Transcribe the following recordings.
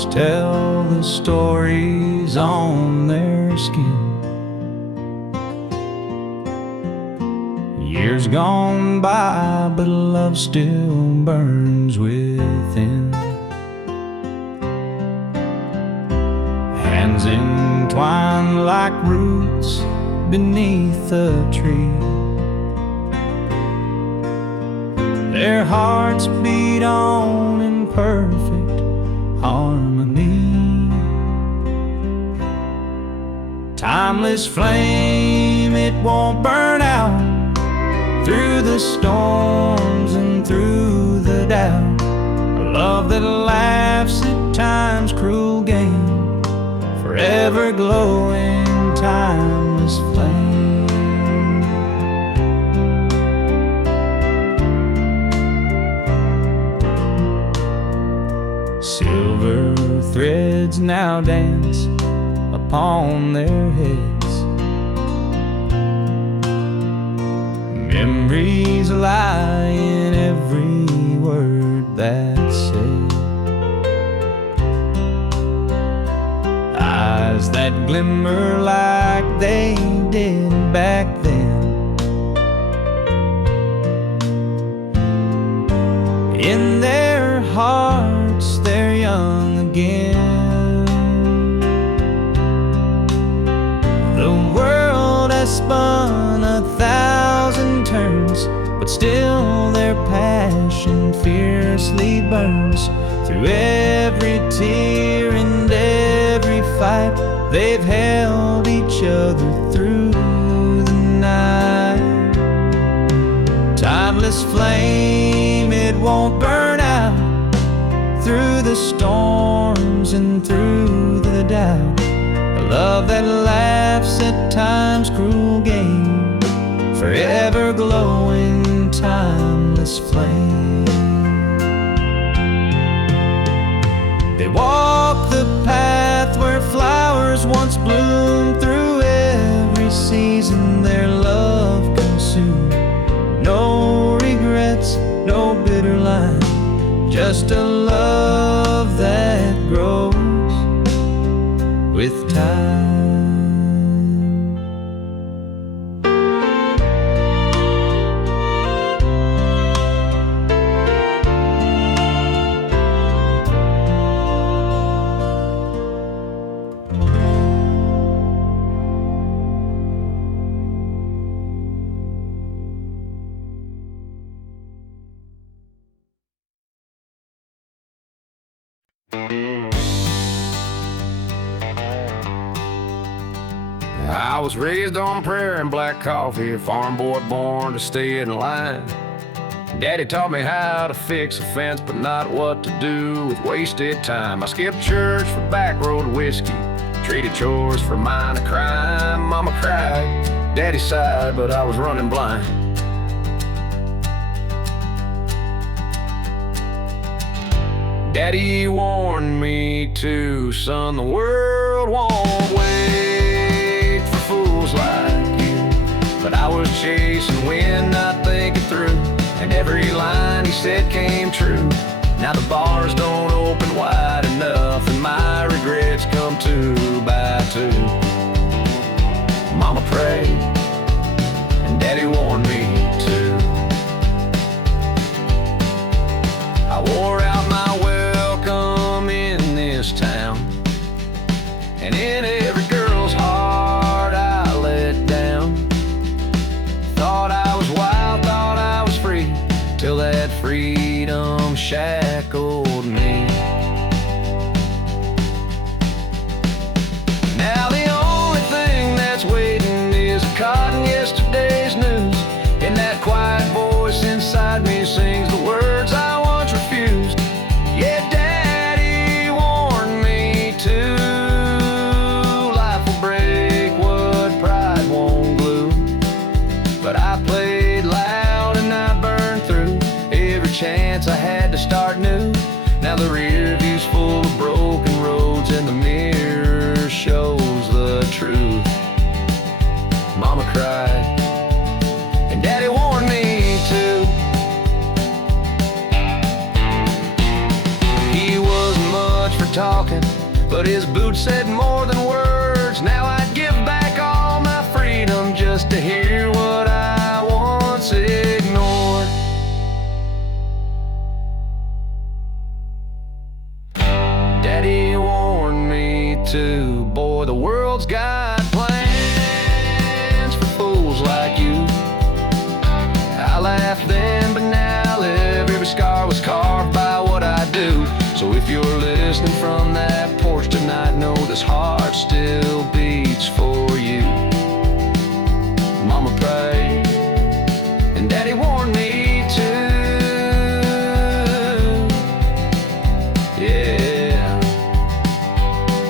walls tell the stories on their skin. Years gone by, but love still burns within. Hands entwined like roots beneath a tree. Their hearts beat on in perfect harmony. Timeless flame, it won't burn out. Through the storms and through the doubt, a love that laughs at time's cruel game, forever glowing, timeless flame. Silver threads now dance upon their heads. Memories lie in every word that's said. Eyes that glimmer like they did back then. In their hearts they're young again. The world has spun 1,000 turns, but still their passion fiercely burns. Through every tear and every fight, they've held each other through the night. Timeless flame, it won't burn out. Through the storms and through the doubt, a love that laughs at time's cruel game, forever glowing, timeless flame. They walk the path where flowers once bloomed. Through every season their love consumed. No regrets, no bitter line, just a love that grows with time. I was raised on prayer and black coffee, a farm boy born to stay in line. Daddy taught me how to fix a fence, but not what to do with wasted time. I skipped church for back road whiskey, traded chores for minor crime. Mama cried, Daddy sighed, but I was running blind. Daddy warned me too, son, the world won't wait for fools like you. But I was chasing wind, not thinking through, and every line he said came true. Now the bars don't open wide enough, and my regrets come 2 by 2. Mama prayed, and Daddy warned me too. I wore out my welcome in this town, and in every girl's heart I let down. Thought I was wild, thought I was free, till that freedom shackled me. Now the only thing that's waiting is caught in yesterday's news, and that quiet voice inside me sings the words I once refused. Yeah, Daddy warned me too. Life will break what pride won't glue. But I played loud and I burned through every chance I had to start new. Now the rear view's full of broken roads, and the mirror shows the truth. Mama cried, and Daddy warned me too. He wasn't much for talking, but his boots said more than words. Now I'd give back all my freedom just to hear what I once ignored. Daddy warned me to, boy, the world's got plans for fools like you. I laughed then, but now live. Every scar was carved by what I do. So if you're listening from that porch tonight, know this heart still beats for you. Mama prayed, and Daddy warned me too. Yeah,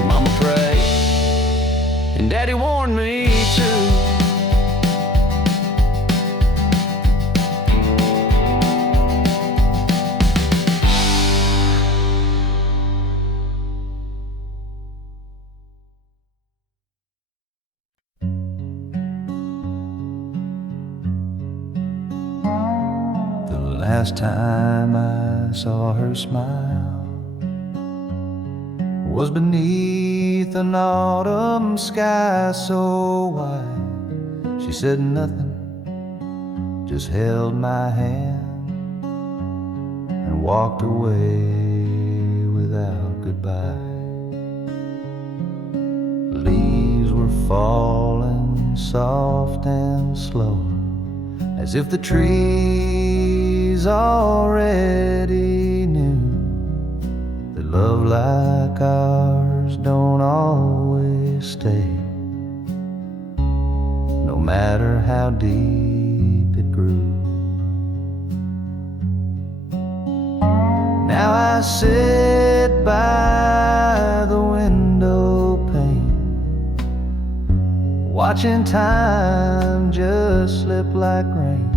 Mama prayed, and Daddy warned me too. Last time I saw her smile was beneath an autumn sky so wide. She said nothing, just held my hand and walked away without goodbye. Leaves were falling soft and slow, as if the trees already knew that love like ours don't always stay, no matter how deep it grew. Now I sit by the window pane, watching time just slip like rain.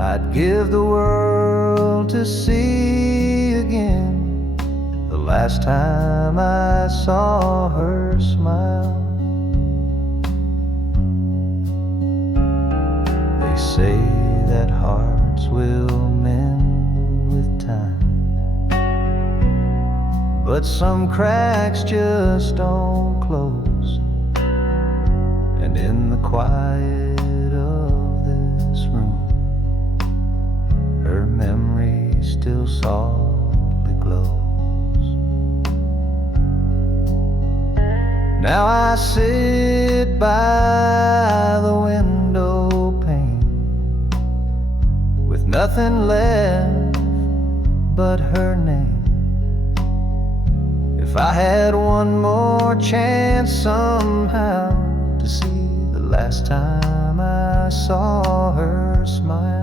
I'd give the world to see again the last time I saw her smile. They say that hearts will mend with time, but some cracks just don't close. And in the quiet of this room, her memory still softly glows. Now I sit by the window pane with nothing left but her name. If I had one more chance somehow to see the last time I saw her smile,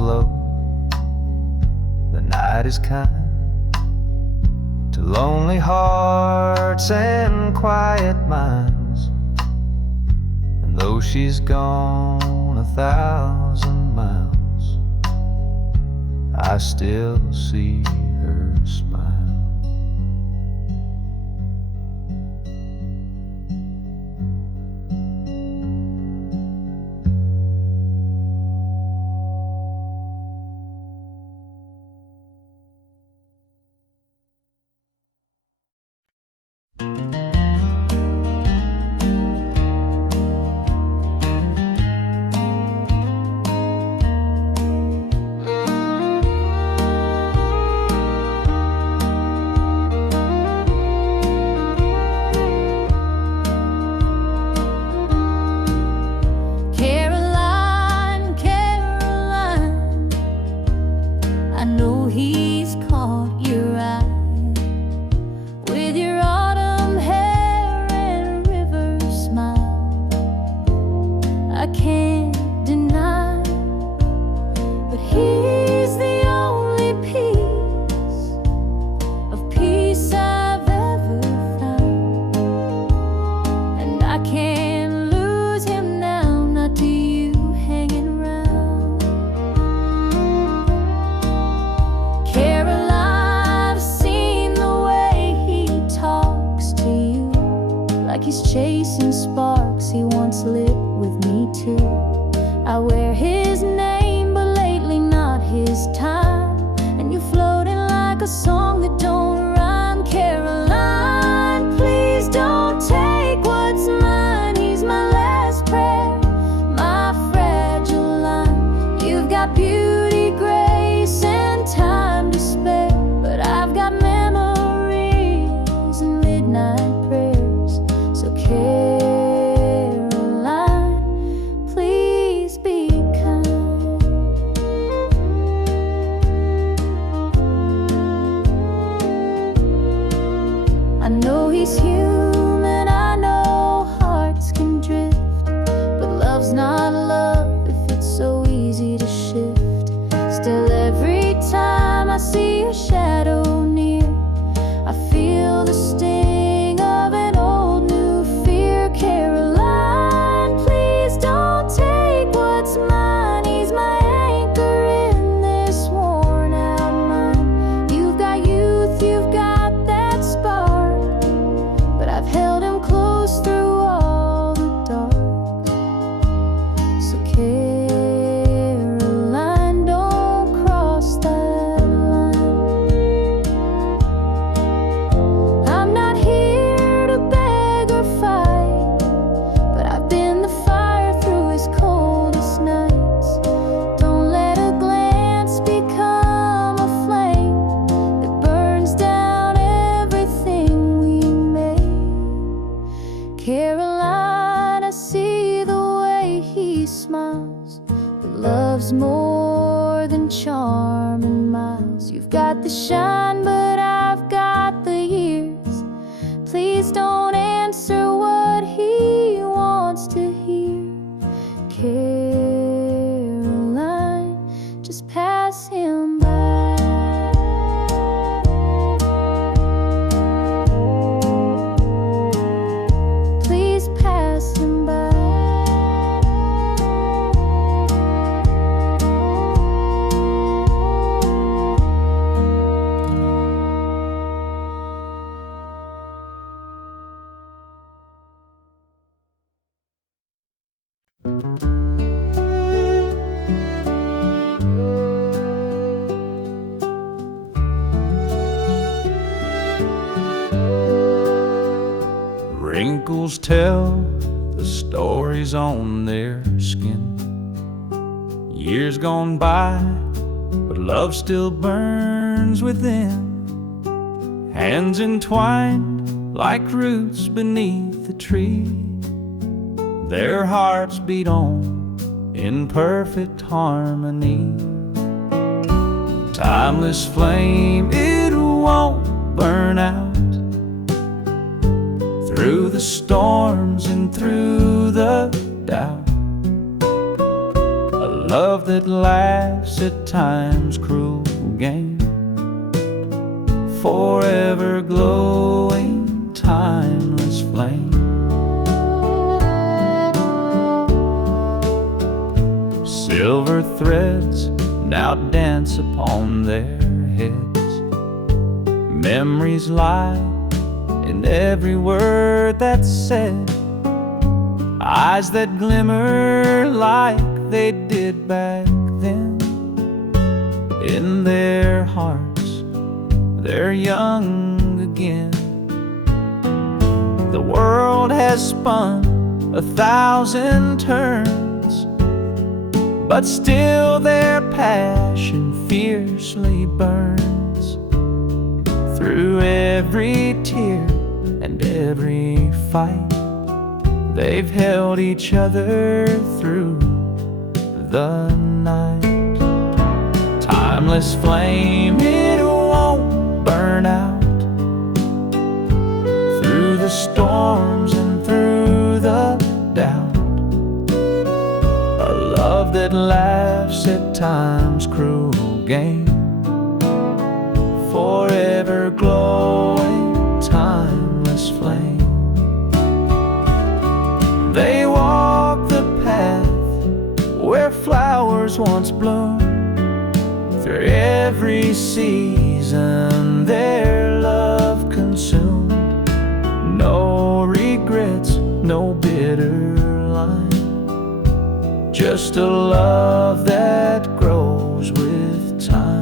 low, the night is kind to lonely hearts and quiet minds. And though she's gone 1,000 miles, I still see her smile. Caroline, don't cross that line. I'm not here to beg or fight, but I've been the fire through his coldest nights. Don't let a glance become a flame that burns down everything we made. Caroline, I see the way he smiles, but love's more than charm and miles. You've got the shine, but I've got the years. Please don't answer what he wants to hear. Caroline, just pass him by. Please pass him by. Wrinkles tell the stories on their skin. Years gone by, but love still burns within. Hands entwined like roots beneath the tree. Their hearts beat on in perfect harmony. Timeless flame, it won't burn out. Through the storms and through the doubt, a love that laughs at time's cruel game, forever glowing, timeless flame. Silver threads now dance upon their heads. Memories lie in every word that's said. Eyes that glimmer like they did back then. In their hearts, they're young again. The world has spun 1,000 turns, but still their passion fiercely burns. Through every tear and every fight, they've held each other through the night. Timeless flame, it won't burn out. Through the storms and through the doubt, a love that laughs at time's cruel game, forever glowing, timeless flame. They walk the path where flowers once bloomed. Through every season their love consumed. No regrets, no bitter line, just a love that grows with time.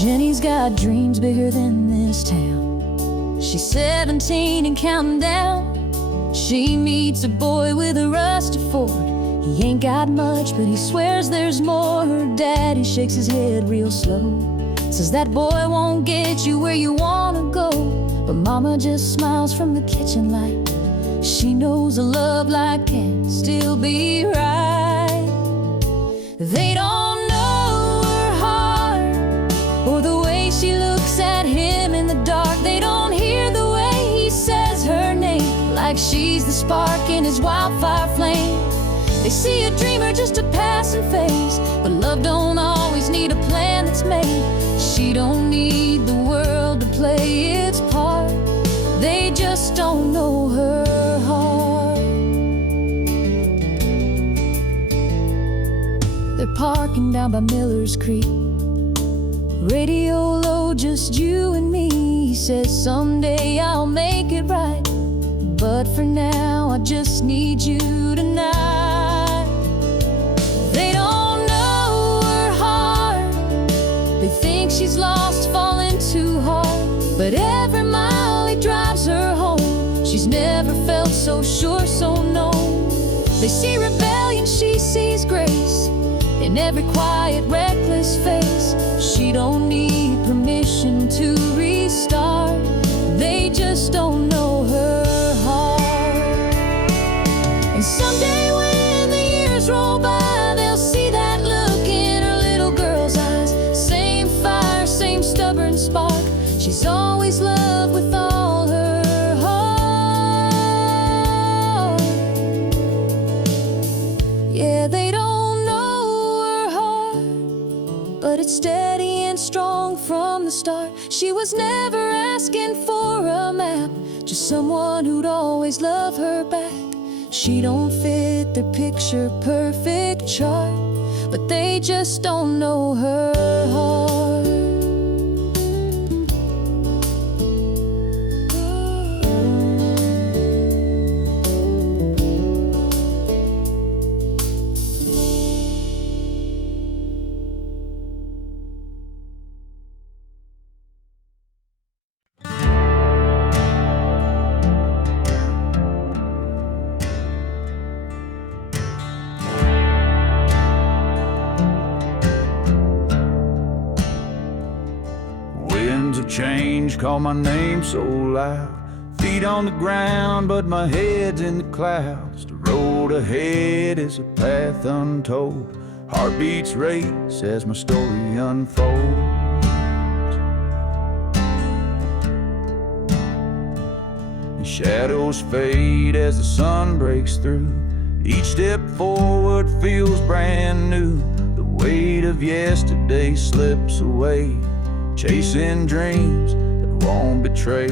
Jenny's got dreams bigger than this town. She's 17 and counting down. She meets a boy with a rusty Ford. He ain't got much, but he swears there's more. Her daddy shakes his head real slow, says that boy won't get you where you wanna go. But mama just smiles from the kitchen light. She knows a love like can still spark in his wildfire flame. They see a dreamer just a passing phase, but love don't always need a plan that's made. She don't need the world to play its part. They just don't know her heart. They're parking down by Miller's Creek. Radio low, just you and me. He says someday I'll make it right, but for now I just need you tonight. They don't know her heart. They think she's lost, falling too hard. But every mile he drives her home, she's never felt so sure, so no. They see rebellion, she sees grace in every quiet, reckless face. She don't need permission to restart. They just don't know her heart. And someday when the years roll by, they'll see that look in her little girl's eyes. Same fire, same stubborn spark. She's always loved with all her heart. Yeah, they don't know her heart, but it's steady and strong from the start. She was never asking for a map, just someone who'd always love her back. She don't fit their picture perfect chart, but they just don't know her heart. Winds of change call my name so loud. Feet on the ground, but my head's in the clouds. The road ahead is a path untold. Heartbeats race as my story unfolds. The shadows fade as the sun breaks through. Each step forward feels brand new. The weight of yesterday slips away, chasing dreams that won't betray.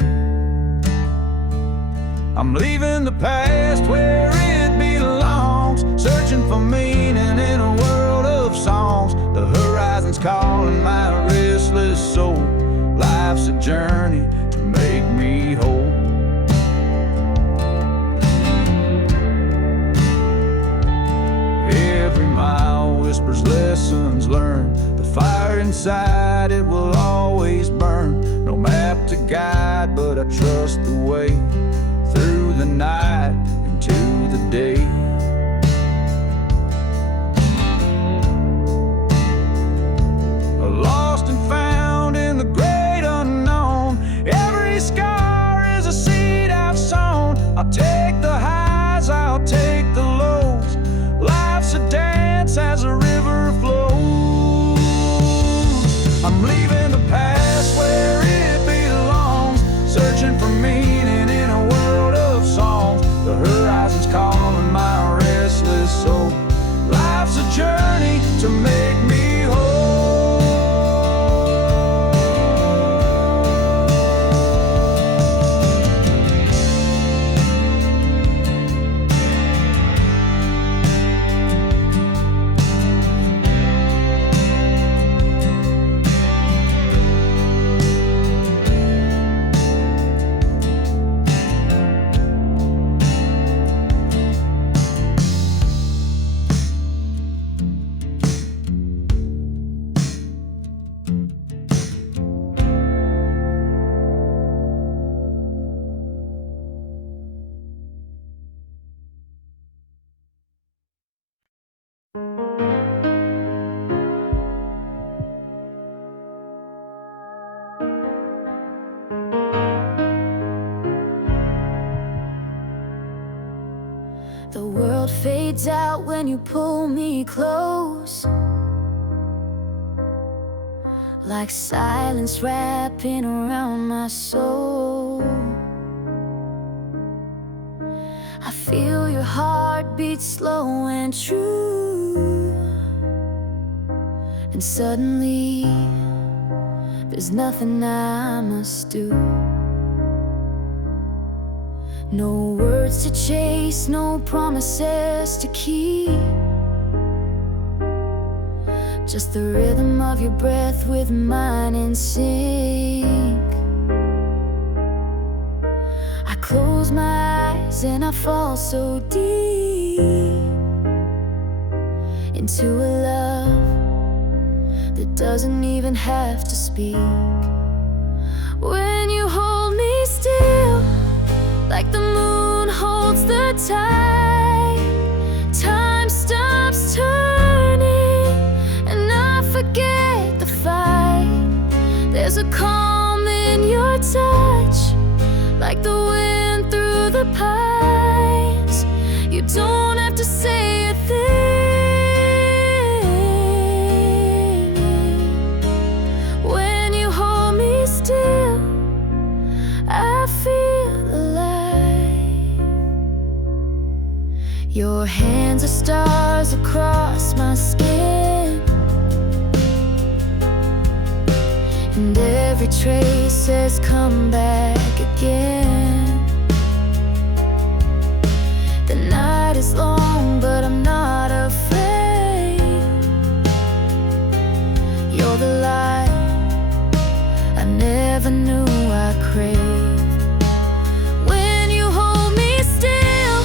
I'm leaving the past where it belongs, searching for meaning in a world of songs. The horizon's calling my restless soul. Life's a journey to make me whole. Every mile whispers lessons learned. The fire inside, it will always burn. No map to guide, but I trust the way through the night into the day. Lost and found in the great unknown. Every scar is a seed I've sown. I'll take the highs, I'll take the lows. Life's a dance as a river flows. I'm leaving the past where it belongs, searching for meaning in a world of songs. The horizon's calling my restless soul. Life's a journey to make me whole. The world fades out when you pull me close, like silence wrapping around my soul. I Feel your heart beat slow and true, and suddenly there's nothing I must do. No words to chase, no promises to keep, just the rhythm of your breath with mine in sync. I close my eyes and I fall so deep into a love that doesn't even have to speak. When you hold me still, like the moon holds the tide, time stops turning and I forget the fight. There's a calm in your touch, like the wind through the pines. You don't have to say a thing. When you hold me still, I feel alive. Your hands are stars across my skin, and every trace says come back again. The night is long, but I'm not afraid. You're the light I never knew I craved. When you hold me still,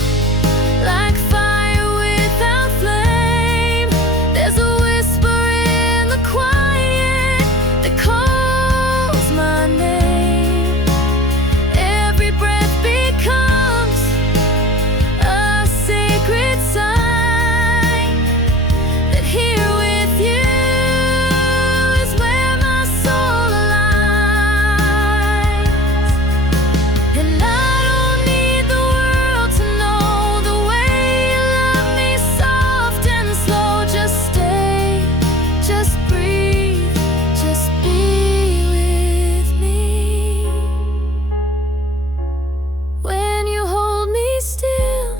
like fire without flame, there's a whisper in the quiet that calls my name. Every breath becomes a sacred sign that here with you is where my soul aligns. And I don't need the world to know the way you love me, soft and slow. Just stay, just breathe, just be with me. When you hold me still,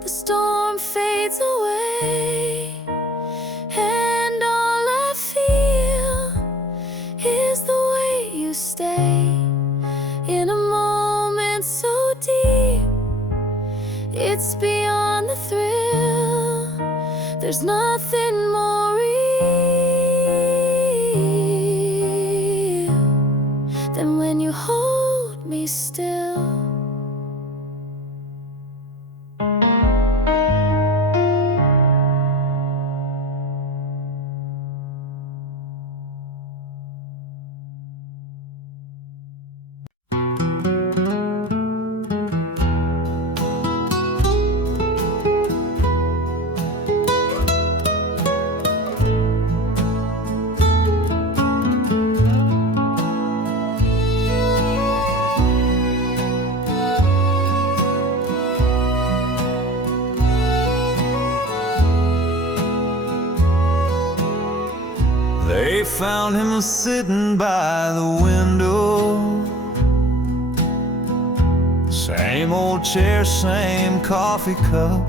the storm fades away, and all I feel is the way you stay in a moment so deep. It's beyond the thrill. There's nothing more real than when you hold me still. They found him sitting by the window, same old chair, same coffee cup,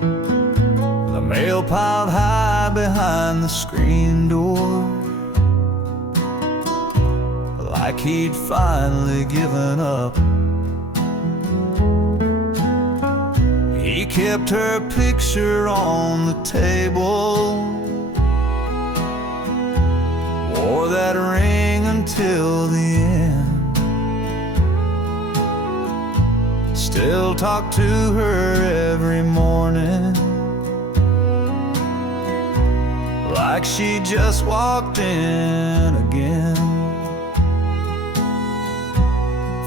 the mail piled high behind the screen door, like he'd finally given up. He kept her picture on the table, wore that ring until the end, still talked to her every morning, like she just walked in again.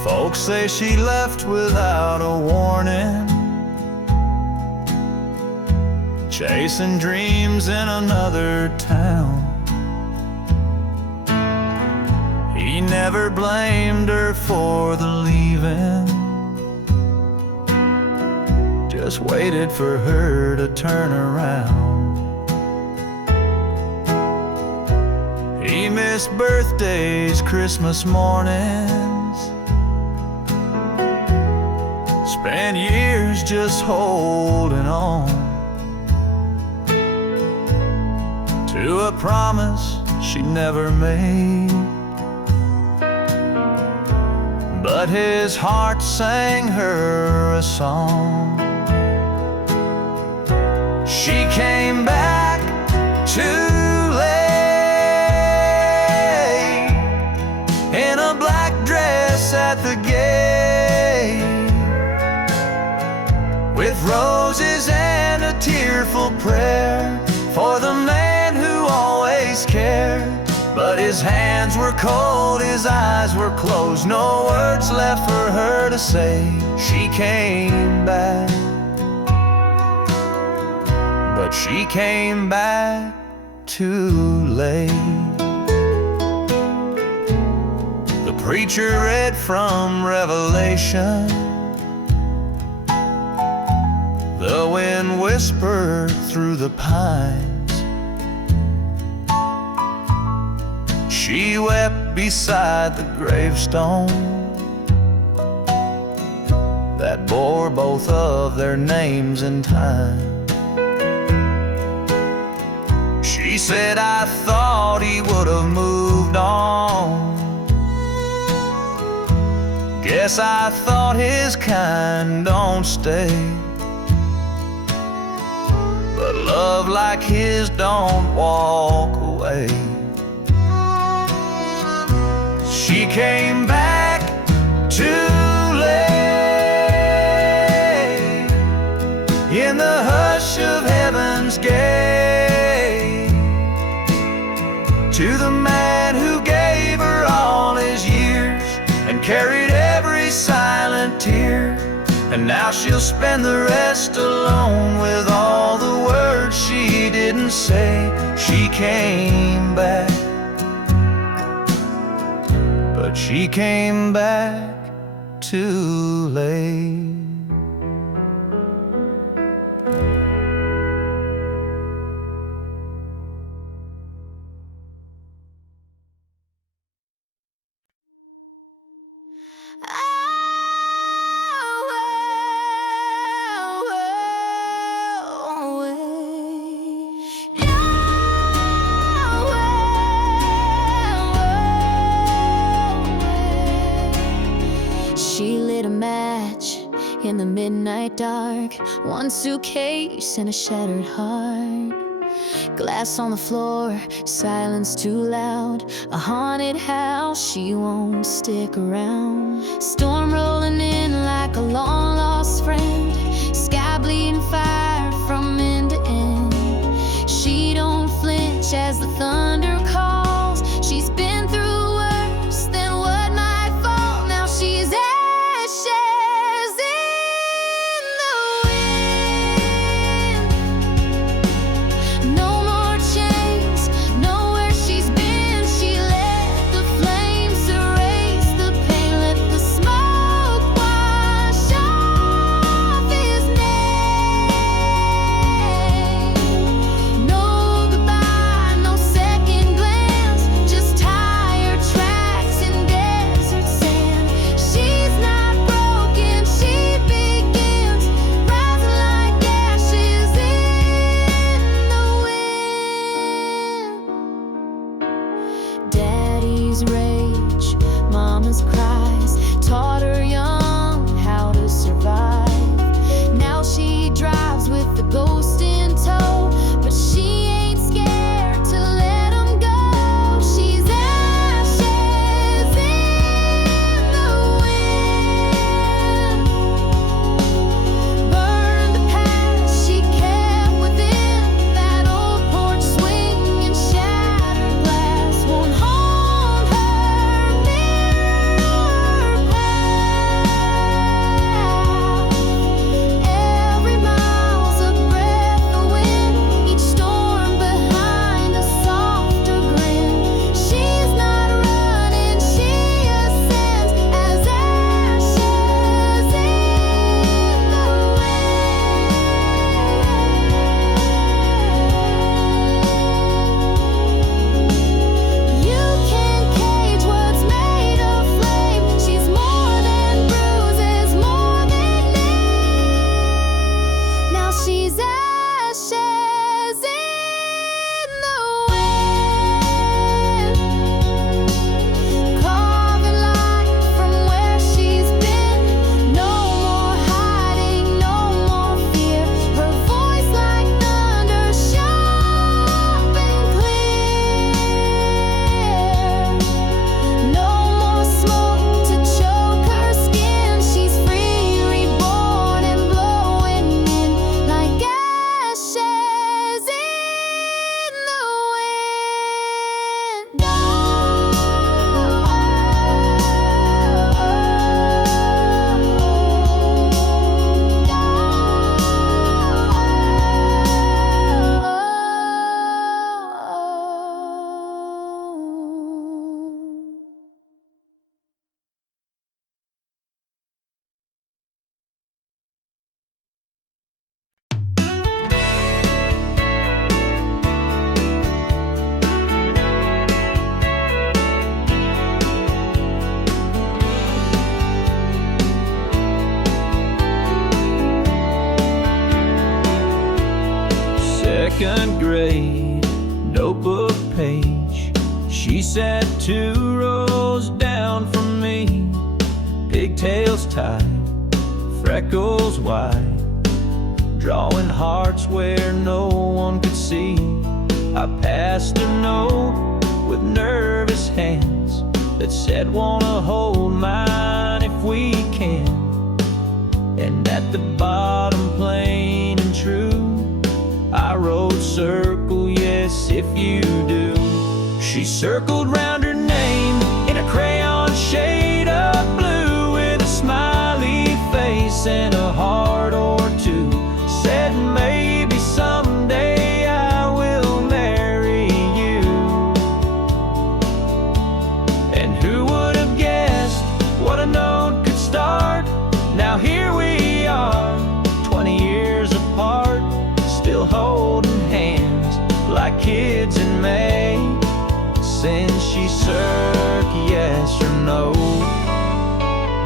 Folks say she left without a warning, chasing dreams in another town. He never blamed her for the leaving, just waited for her to turn around. He missed birthdays, Christmas mornings, spent years just holding on to a promise she never made. But his heart sang her a song. She came back too late in a black dress at the gate, with roses and a tearful prayer for the man who always cared. But his hands were cold, his eyes were closed, no words left for her to say. She came back, but she came back too late. The preacher read from Revelation. The wind whispered through the pines. She wept beside the gravestone that bore both of their names in time. She said, I thought he would have moved on. Guess I thought his kind don't stay. But love like his don't walk away. She came back too late in the hush of heaven's gate, to the man who gave her all his years and carried every silent tear. And now she'll spend the rest alone with all the words she didn't say. She came back, but she came back too late. She lit a match in the midnight dark, one suitcase and a shattered heart. Glass on the floor, silence too loud, a haunted house, she won't stick around. Storm rolling in like a long lost friend, sky bleeding fire from end to end. She don't flinch as the thunder calls, she's been through worse than what might fall. Now she's ashes in the wind. No more chains, know where she's been. She let the flames erase the pain, let the smoke wash off She's ashes in the wind, carving light from where she's been. No more hiding, no more fear. Her voice like thunder, sharp and clear. No more smoke to choke her skin. She's free, reborn and blowing in like ashes in the wind. Second grade, notebook page. She sat 2 rows down from me. Pigtails tied, freckles wide, drawing hearts where no one could see. I passed a note with nervous hands that said, wanna hold mine if we can. And at the bottom, plain and true, I wrote, circle yes if you do. She circled round her name in a crayon shade of blue, with a smiley face and a heart or two. Said maybe someday I will marry you. And who would have guessed what a note could start? Now here we are, 20 years apart, still holding hands like kids in May. Since she circled yes or no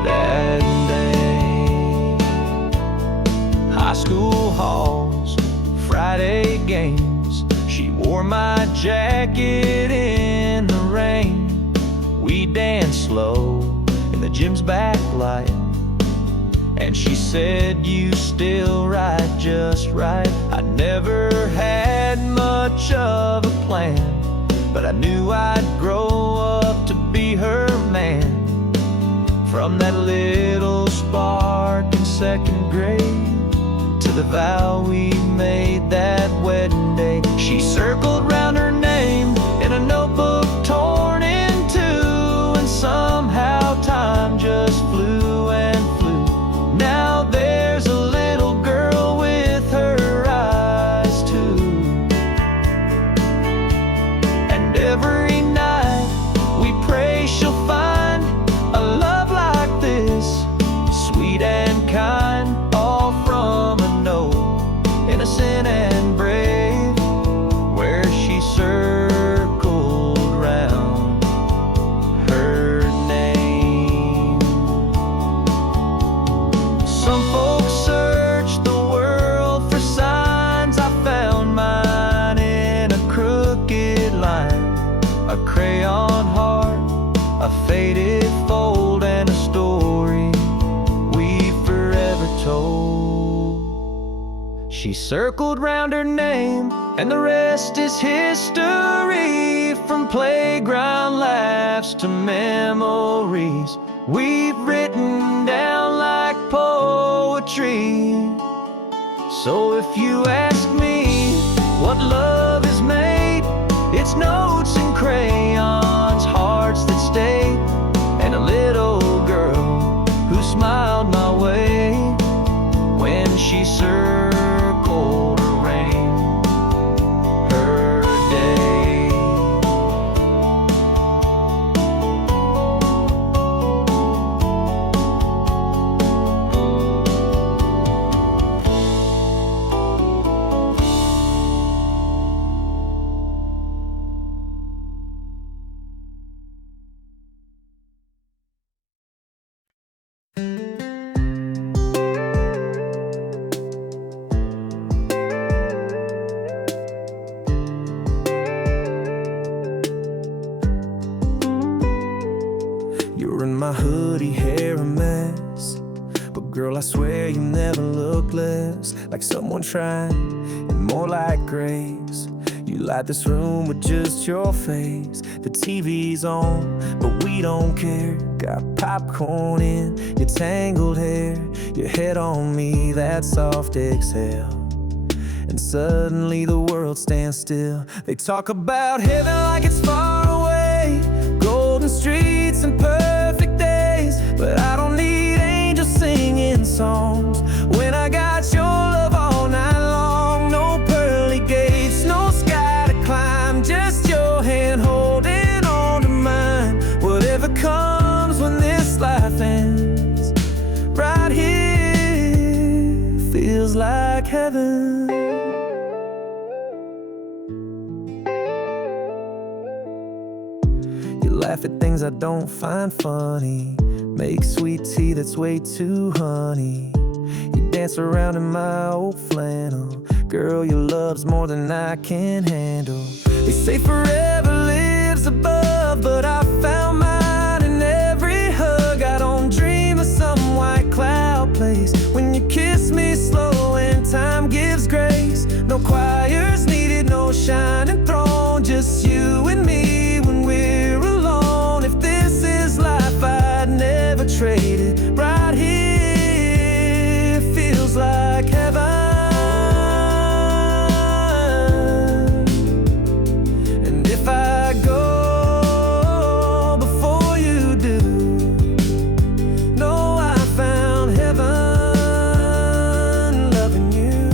that day. High school halls, Friday games. She wore my jacket in the rain. We danced slow in the gym's backlight, and she said, you still write just right. I never had much of a plan, but I knew I'd grow up to be her man. From that little spark in second grade to the vow we made that wedding day. She circled round her name in a notebook torn in two, and somehow time just flew and flew. Now there's a little girl with her eyes too. And every night we pray she'll find a love like this, sweet and kind, all from a note, innocent and brave, where she circled round her name. Some folks search the world for signs. I found mine in a crooked line, a crayon heart, a faded fold, and a story we forever told. She circled round her name, and the rest is history. From playground laughs to memories we've written down like poetry. So if you ask me what love is made, it's notes and crayons, hearts that stay, and a little girl who smiled my way when she circled around her day. wavy hair a mess, but girl, I swear you never look less like someone trying, and more like grace. You light this room with just your face. The TV's on, but we don't care. Got popcorn in your tangled hair, your head on me, that soft exhale. And suddenly the world stands still. They talk about heaven like it's far away, golden streets and perfect days, but I don't need angels singing songs when I got your love all night long. No pearly gates, no sky to climb, just your hand holding on to mine. Whatever comes when this life ends, right here feels like heaven. Laugh at things I don't find funny, make sweet tea that's way too honey. You dance around in my old flannel, girl, your love's more than I can handle. They say forever lives above, but I found mine in every hug. I don't dream of some white cloud place when you kiss me slow and time gives grace. No choirs needed, no shining throne, just you and me when we're alone. If this is life, I'd never trade it. Right here feels like heaven. And if I go before you do, know I found heaven loving you.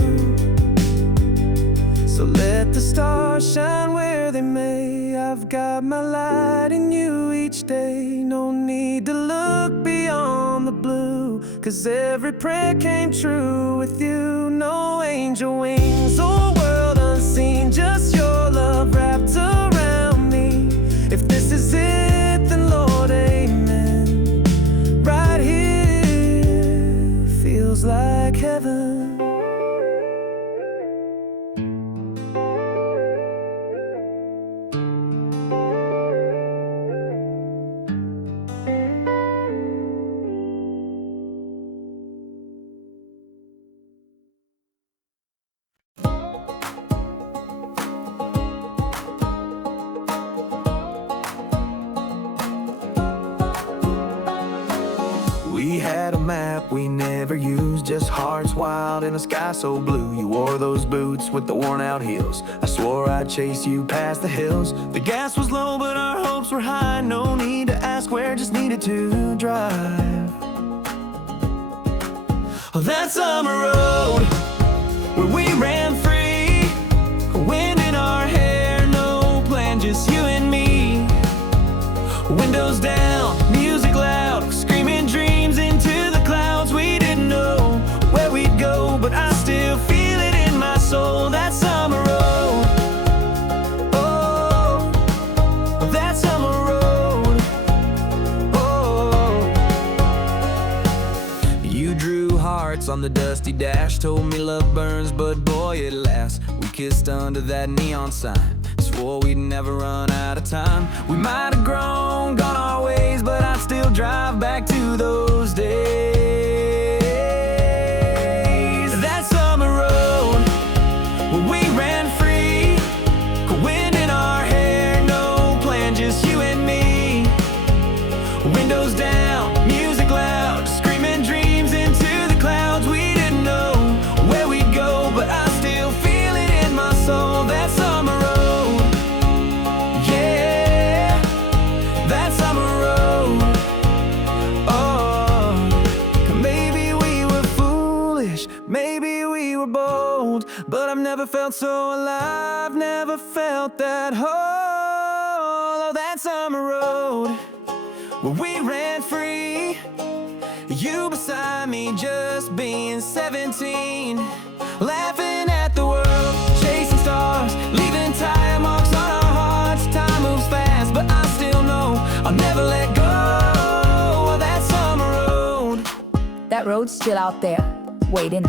So let the stars shine where they may. I've got my light in you each day. No need to look beyond the blue, 'cause every prayer came true with you. No angel wings or world unseen, just your love wrapped around me. If this is it, then Lord, amen. Right here feels like heaven. We had a map we never used, just hearts wild in a sky so blue. You wore those boots with the worn out heels. I swore I'd chase you past the hills. The gas was low but our hopes were high. No need to ask where, just needed to drive. Oh, that summer road where we ran free, wind in our hair, no plan, just you and me. Windows down, music loud, screaming dreams into the clouds. We didn't know where we'd go, but I still feel it in my soul. That summer road, oh, that summer road, oh. You drew hearts on the dusty dash, told me love burns, but boy it lasts. We kissed under that neon sign, swore we'd never run out of time. We might have grown, gone our ways, but I'd still drive back to those days. That summer road where we ran free, wind in our hair, no plan, just you and me. Windows down, music loud, screaming dreams into the clouds. We didn't know where we'd go, but I still feel it in my soul. That summer road, but I've never felt so alive, never felt that whole. Oh, that summer road where we ran free, you beside me just being 17, laughing at the world, chasing stars, leaving tire marks on our hearts. Time moves fast, but I still know I'll never let go of that summer road. That road's still out there, waiting.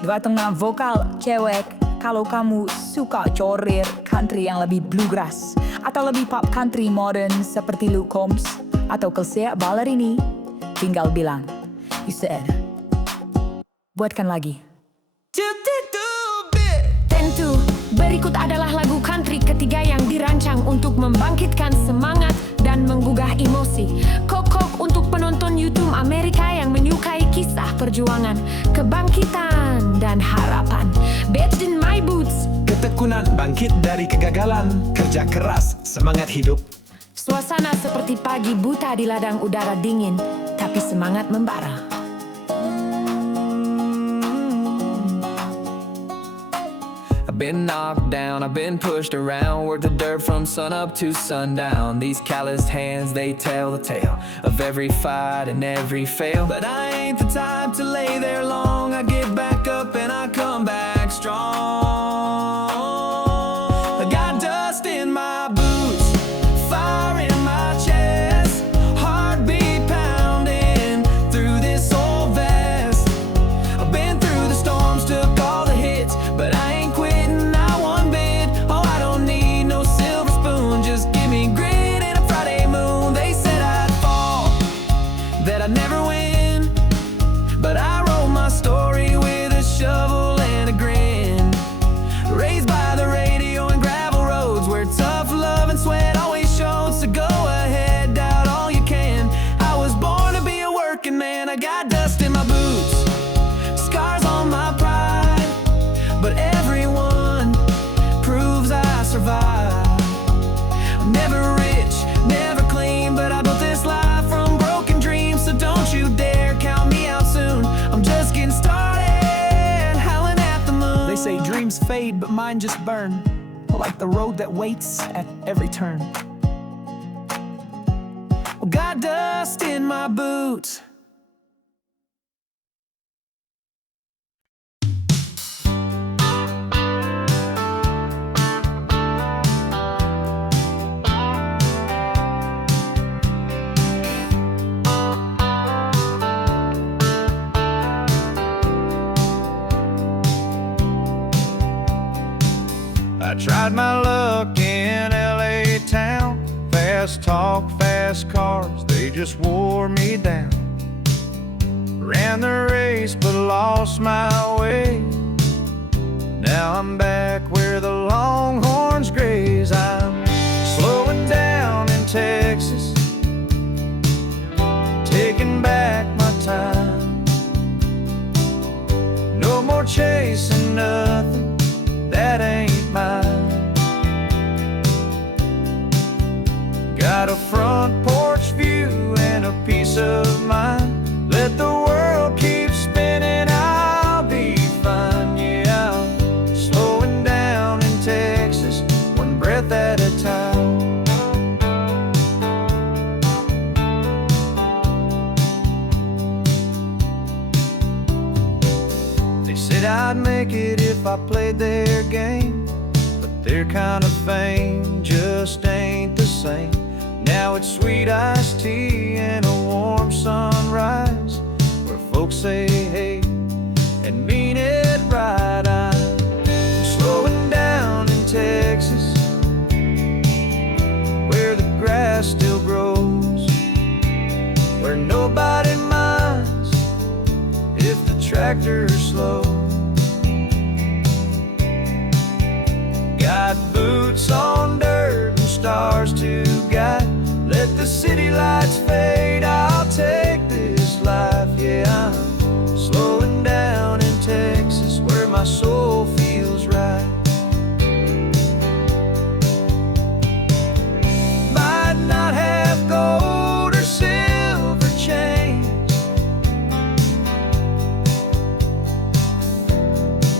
Dengan vokal cewek. Kalau kamu suka corir country yang lebih bluegrass atau lebih pop country modern seperti Luke Combs atau Kelsea Ballerini, tinggal bilang. You said, buatkan lagi. Tentu, berikut adalah lagu country ketiga yang dirancang untuk membangkitkan semangat dan menggugah emosi. Kokok untuk penonton YouTube Amerika yang menyukai kisah perjuangan, kebangkitan, dan harapan. Bathed in my boots. Ketekunan bangkit dari kegagalan, kerja keras, semangat hidup. Suasana seperti pagi buta di ladang udara dingin, tapi semangat membara. I've been knocked down, I've been pushed around, worked the dirt from sun up to sundown. These calloused hands, they tell the tale of every fight and every fail. But I ain't the type to lay there long. I get back up and I come back strong. I got dust in my boots, fire in my chest, heartbeat pounding through this old vest. I've been through the storms, took all the hits, but I ain't quit. That I'd never win, but I wrote my story with a shovel and a grin. Raised by the radio and gravel roads where tough love and sweat always shows. So go ahead, doubt all you can. I was born to be a working man. I got dust in my boots, scars on my pride, but everyone proves I survive. I'm never rich, never clean, but I built this life from broken dreams. So don't you dare count me out soon. I'm just getting started, howling at the moon. They say dreams fade, but mine just burn, like the road that waits at every turn. Well, got dust in my boots. I tried my luck in LA town. Fast talk, fast cars, they just wore me down. Ran the race but lost my way. Now I'm back where the longhorns graze. I'm slowing down in Texas, taking back my time. No more chasing nothing that ain't mine. Got a front porch view and a peace of mind. Let the world keep spinning, I'll be fine. Yeah, I'm slowing down in Texas, one breath at a time. They said I'd make it if I played their game, but their kind of fame just ain't the same. Now it's sweet iced tea and a warm sunrise, where folks say hey and mean it right. I'm slowing down in Texas, where the grass still grows, where nobody minds if the tractor's slow. Got boots on dirt and stars to guide. Let the city lights fade, I'll take this life. Yeah, I'm slowing down in Texas, where my soul feels right. Might not have gold or silver chains,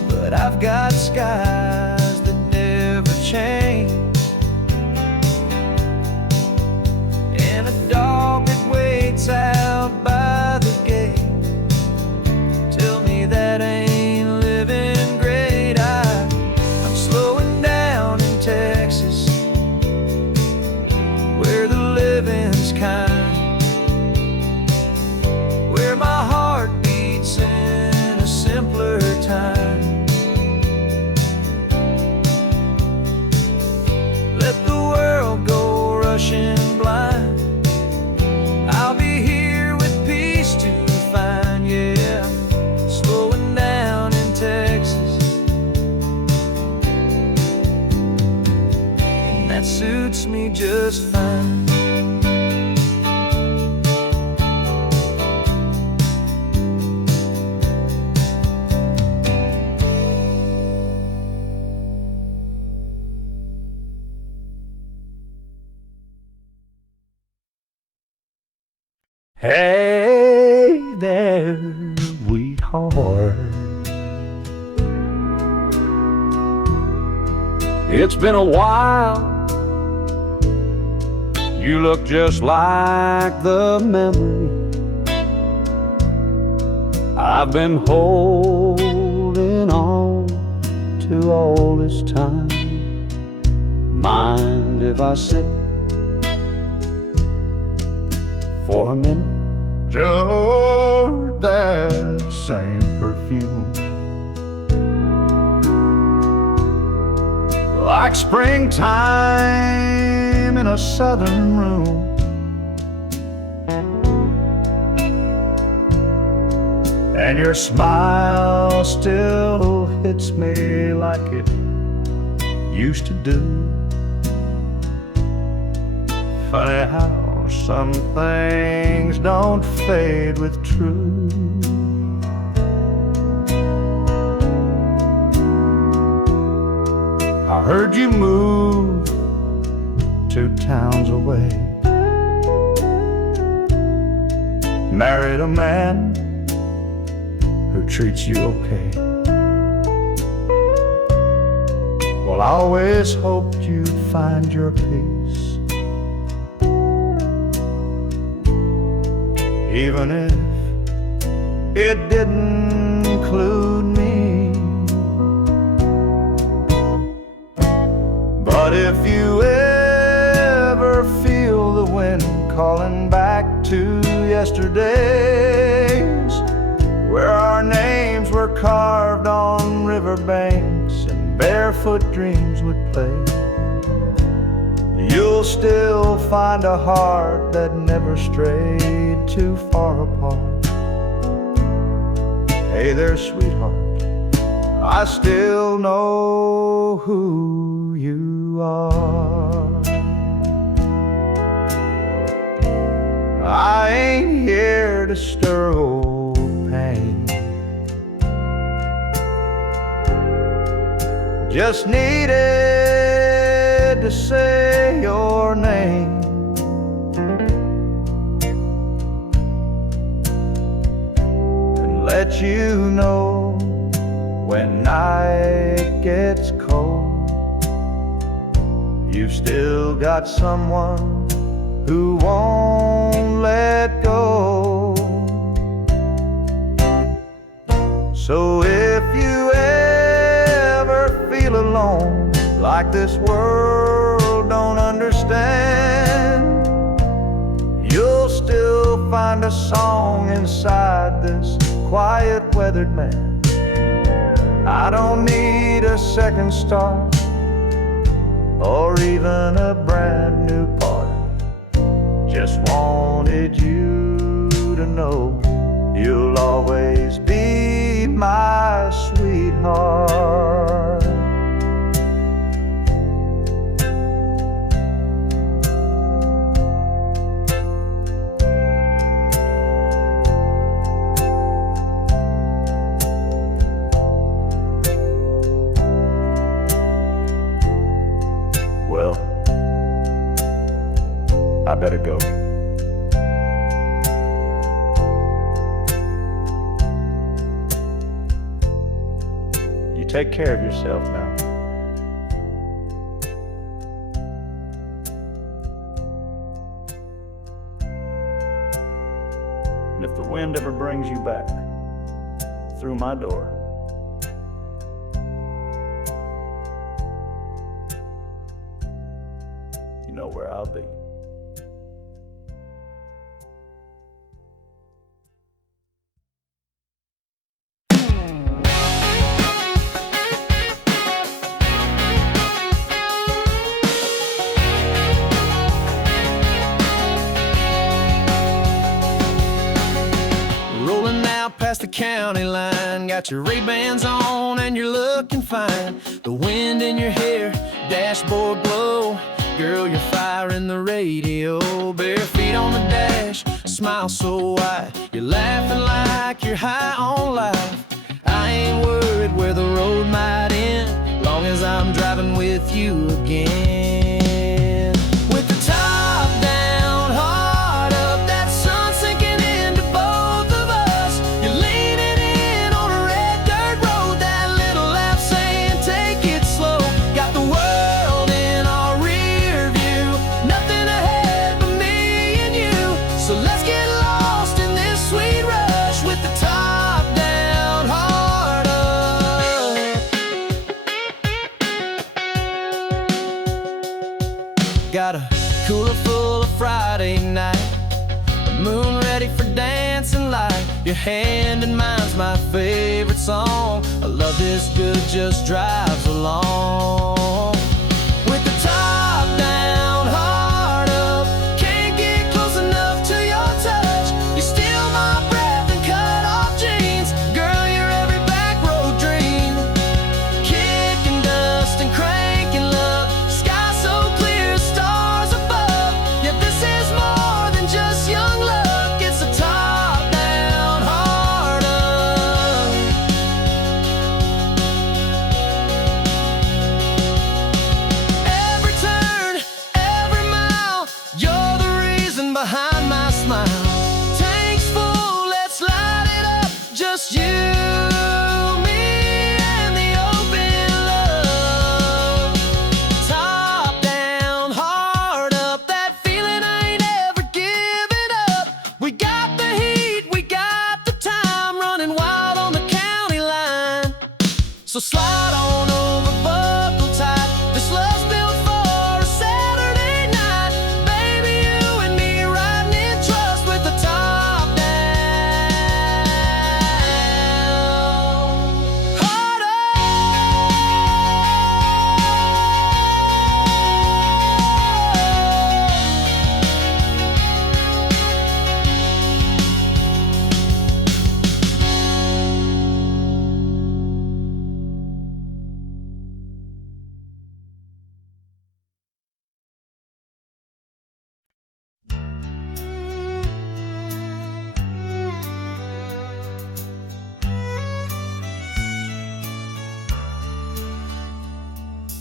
but I've got skies that never change. A dog that waits out by the gate, tell me that ain't living great. I'm slowing down in Texas, where the living's kind, where my heart beats in a simpler time. that suits me just fine. Hey there, sweetheart. It's been a while. You look just like the memory I've been holding on to all this time. Mind if I sit for a minute? Just that same perfume, like springtime in a southern room. And your smile still hits me like it used to do. Funny how some things don't fade with truth. I heard you moved 2 towns away, married a man who treats you okay. Well, I always hoped you'd find your peace, even if it didn't include me. But if you ever feel the wind calling back to yesterdays, where our names were carved on riverbanks and barefoot dreams would play, you'll still find a heart that never strayed too far apart. Hey there, sweetheart, I still know who you are. I ain't here to stir old pain, just needed to say your name. And let you know when night gets cold, you've still got someone who won't let go. So if you ever feel alone, like this world don't understand, you'll still find a song inside this quiet weathered man. I don't need a second start or even a brand new part. Just wanted you to know you'll always be my sweetheart. Well, I better go. You take care of yourself now. And if the wind ever brings you back through my door, you know where I'll be. Rolling out past the county line, got your Ray-Bans on and you're looking fine. The wind in your hair, dashboard glow, Girl, you're firing the radio, bare feet on the dash, smile so wide. You're laughing like you're high on life. I ain't worried where the road might end, long as I'm driving with you again. With the top down, heart up, that sun sinking into both of us. You're leaning in on a red dirt road, that little laugh saying take it slow. Got the world in our rear view, nothing ahead but me and you. So let's get lost in this sweet rush with the top down, heart up. Got a cooler full of Friday night, the moon ready for dancing light. Your hand in mine's my favorite song. A love this good just drives along. With the top down, heart up, can't get close enough to your touch. You steal my breath and cut off jeans. Girl, you're every back road dream. Kicking dust and cranking love, sky so clear, stars above. Yeah, this is more than just young luck, it's a top down, heart up. Every turn, every mile, you're the reason behind my smile. Tank's full, let's light it up, just you, me, and the open love. Top down, heart up, that feeling I ain't ever giving up. We got the heat, we got the time, running wild on the county line. So slide on over, buckle tight. This love's built for a Saturday night. Baby, you and me riding in trust with the top down, heart up.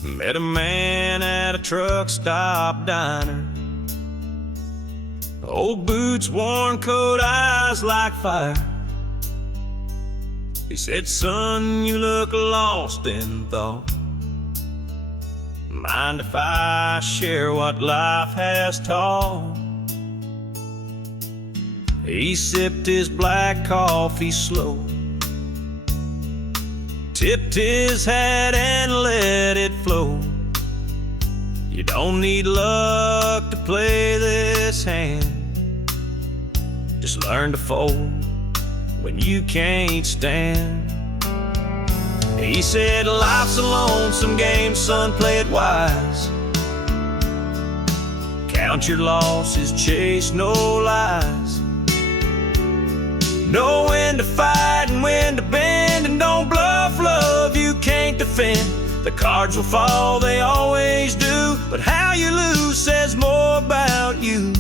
Met a man at a truck stop diner. Old boots, worn coat, eyes like fire. He said, son, you look lost in thought. Mind if I share what life has taught? He sipped his black coffee slow, tipped his hat and let it flow. You don't need luck to play this hand, just learn to fold when you can't stand. He said, life's a lonesome game, son, play it wise. Count your losses, chase no lies. Know when to fight and when to bend, and don't bluff love you can't defend. The cards will fall, they always do, but how you lose says more about you.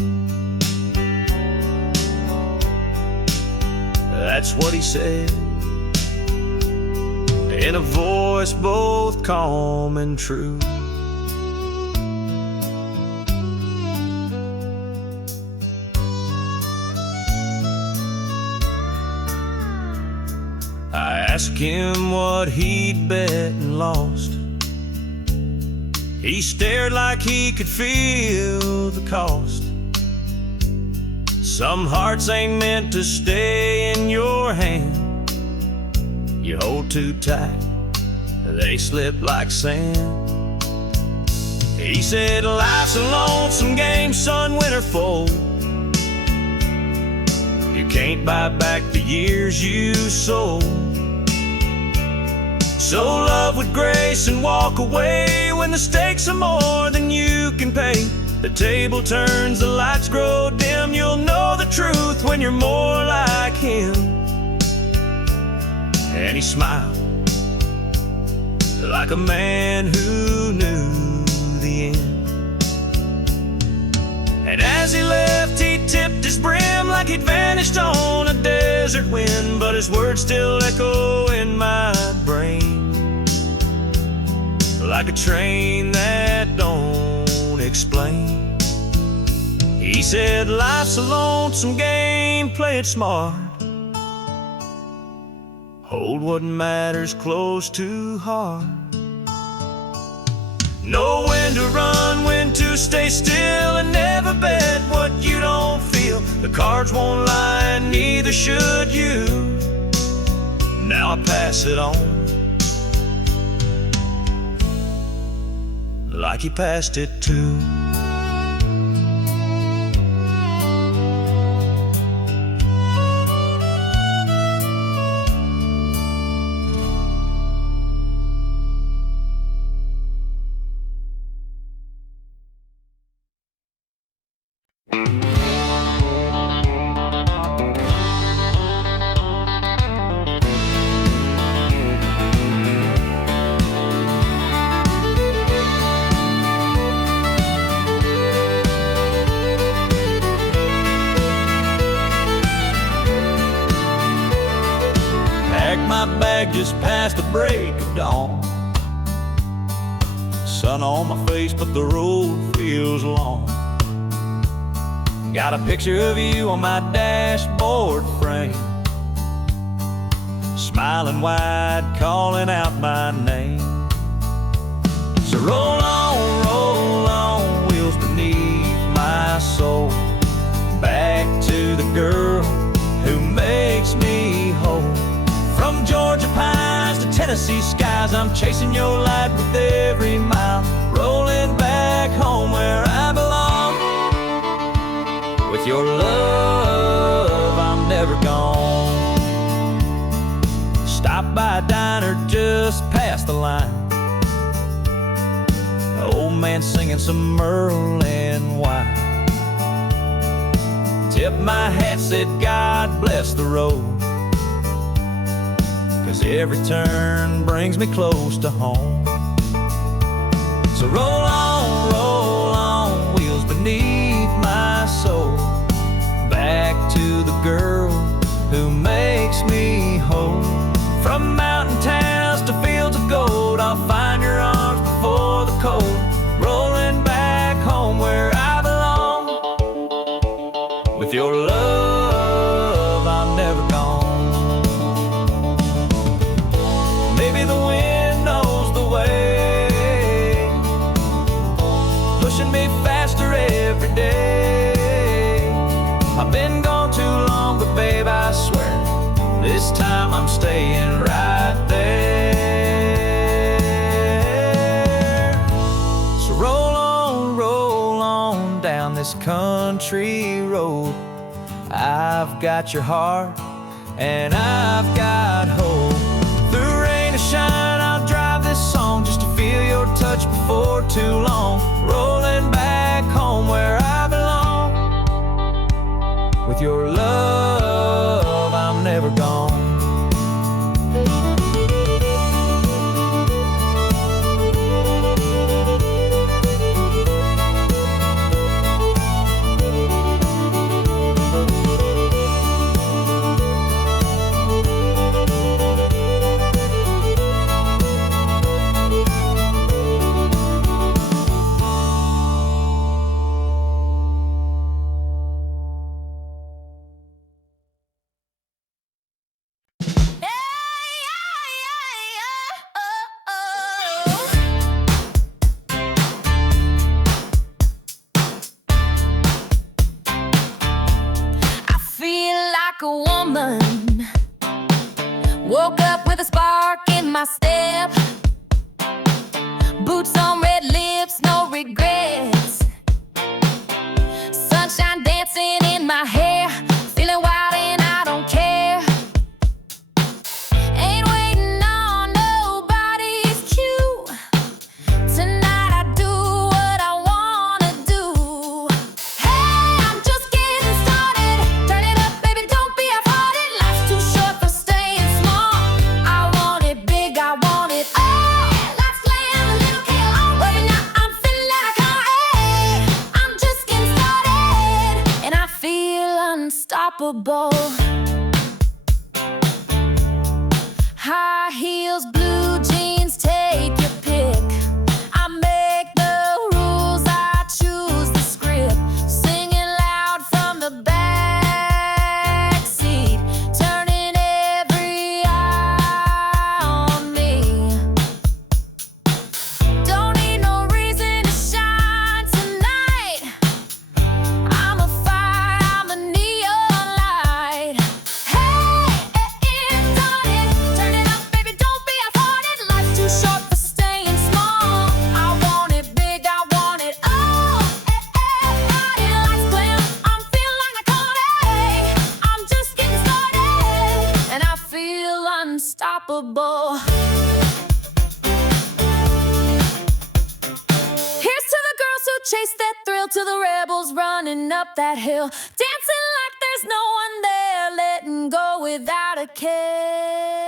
That's what he said, in a voice both calm and true. I asked him what he'd bet and lost. He stared like he could feel the cost. Some hearts ain't meant to stay in your hand. You hold too tight, they slip like sand. He said, life's a lonesome game, son, win or fold. You can't buy back the years you sold. So love with grace and walk away when the stakes are more than you can pay. The table turns, the lights grow dim. You'll know the truth when you're more like him. And he smiled like a man who knew the end. And as he left, he tipped his brim like he'd vanished on a desert wind, but his words still echo in my brain, like a train that don't explain. He said, life's a lonesome game, play it smart. Hold what matters close to heart. Know when to run, when to stay still, and never bet what you don't feel. The cards won't lie, and neither should you. Now I pass it on, like he passed it too. My bag just past the break of dawn. Sun on my face, but the road feels long. Got a picture of you on my dashboard frame, smiling wide, calling out my name. So roll on, wheels beneath my soul, back to the girl who makes me whole. From Georgia pines to Tennessee skies, I'm chasing your light with every mile, rolling back home where I belong. With your love, I'm never gone. Stop by a diner just past the line, an old man singing some Merle and wine. Tipped my hat, said God bless the road, 'cause every turn brings me close to home. So roll on, wheels beneath my soul, back to the girl who makes me whole. From mountain towns to fields of gold, I'll find your arms before the cold, rolling back home where I belong. With your love, I'm never gone. Maybe the wind knows the way, pushing me faster every day. I've been gone too long, but babe, I swear, this time I'm staying right there. So roll on down this country road. I've got your heart, and I've got hope. Through rain or shine, I'll drive this song just to feel your touch before too long. Rolling back home where I belong. With your love, I'm never gone. Like a woman, woke up with a spark in my step, boots on, red lips, no regrets, sunshine dancing in my hair, feeling wild and I don't care. Ain't waiting on nobody's cue. Tonight I do what I wanna do. Hey, I'm just getting started. Turn it up, baby, don't be half-hearted. Life's too short for staying small. I want it big, I want it all. unstoppable. High heels, blue jeans, take your pick. I make the rules, I choose the script. Singing loud from the back seat, turning every eye on me. Don't need no reason to shine tonight. I'm a fire, I'm a neon light. Hey, it's on it, turn it up, baby, don't be half-hearted. Life's too short for staying small. I want it big, I want it all. Lights glam, I'm feeling iconic. I'm just getting started, and I feel unstoppable. Here's to the girls who chase that thrill, to the rebels running up that hill, dancing like there's no one there, letting go without a care.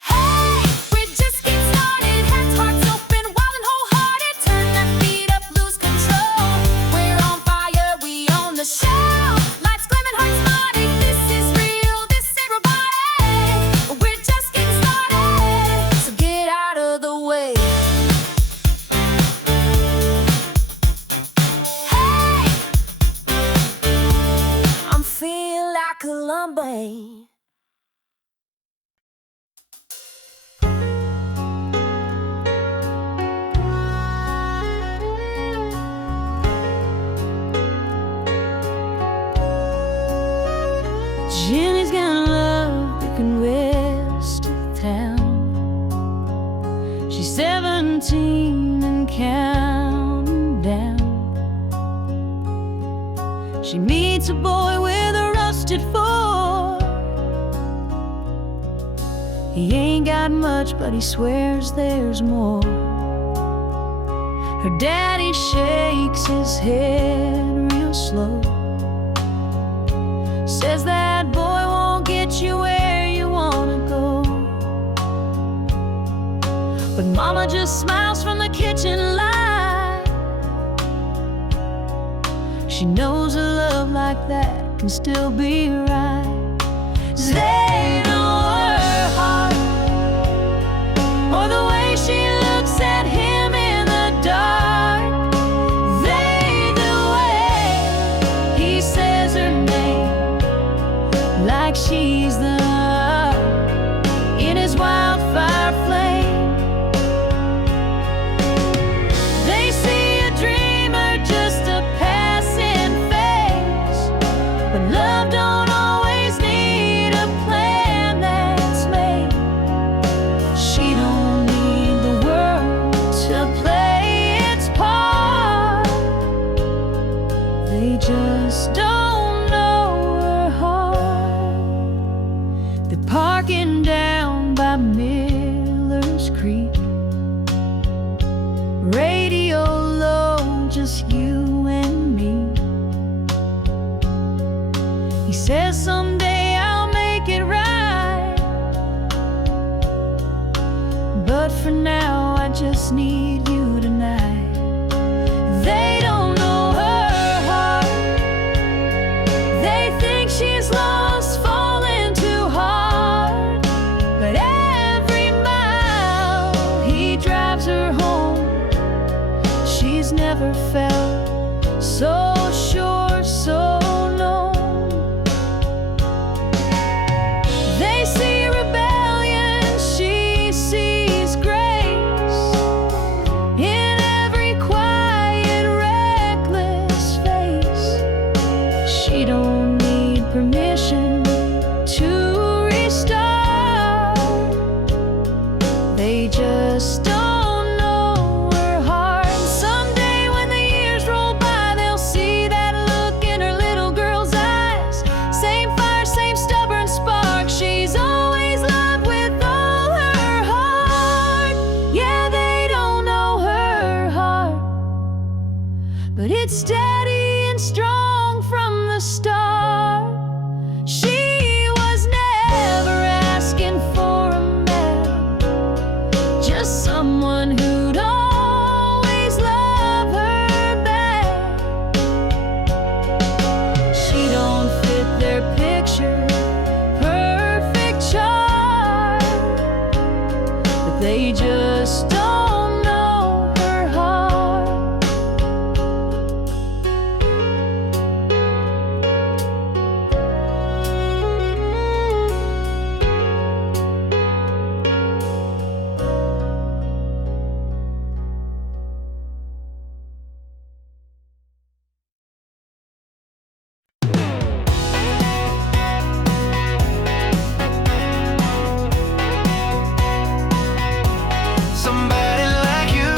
Hey, we're just getting started, hands, hearts open, wild and wholehearted. Turn that beat up, lose control. We're on fire, we own the show. Lights glamming, hearts nodding. This is real, this ain't robotic. We're just getting started, so get out of the way. Hey, I'm feeling like a lumber. Jenny's got love picking west of town. She's 17 and counting down. She meets a boy with a rusted Ford. He ain't got much, but he swears there's more. Her daddy shakes his head real slow, says that boy won't get you where you wanna go. But mama just smiles from the kitchen light. She knows a love like that can still be right. 'Cause they know her heart, or the way she looks at him in the dark. They, the way he says her name, like she's the love in his wildfire flame. They see a dreamer, just a passing phase, but love don't always need a plan that's made. She don't need the world to play its part. They just don't know her heart. They're parking down by Miller's Creek, radio low, just you and me. He says someday I'll make it right, but for now I just need you tonight. They don't know her heart. They think she's lost, falling too hard. But every mile he drives her home, she's never felt so sure, so known. They see rebellion, she sees grace in every quiet, reckless face. She don't need permission to restart. They just don't know her heart. And someday when the years roll by, they'll see that look in her little girl's eyes. Same fire, same stubborn spark. She's always loved with all her heart. Yeah, they don't know her heart, but it's steady and strong from the start. She was never asking for a man, just someone who'd always love her back. She don't fit just don't know her heart. Somebody like you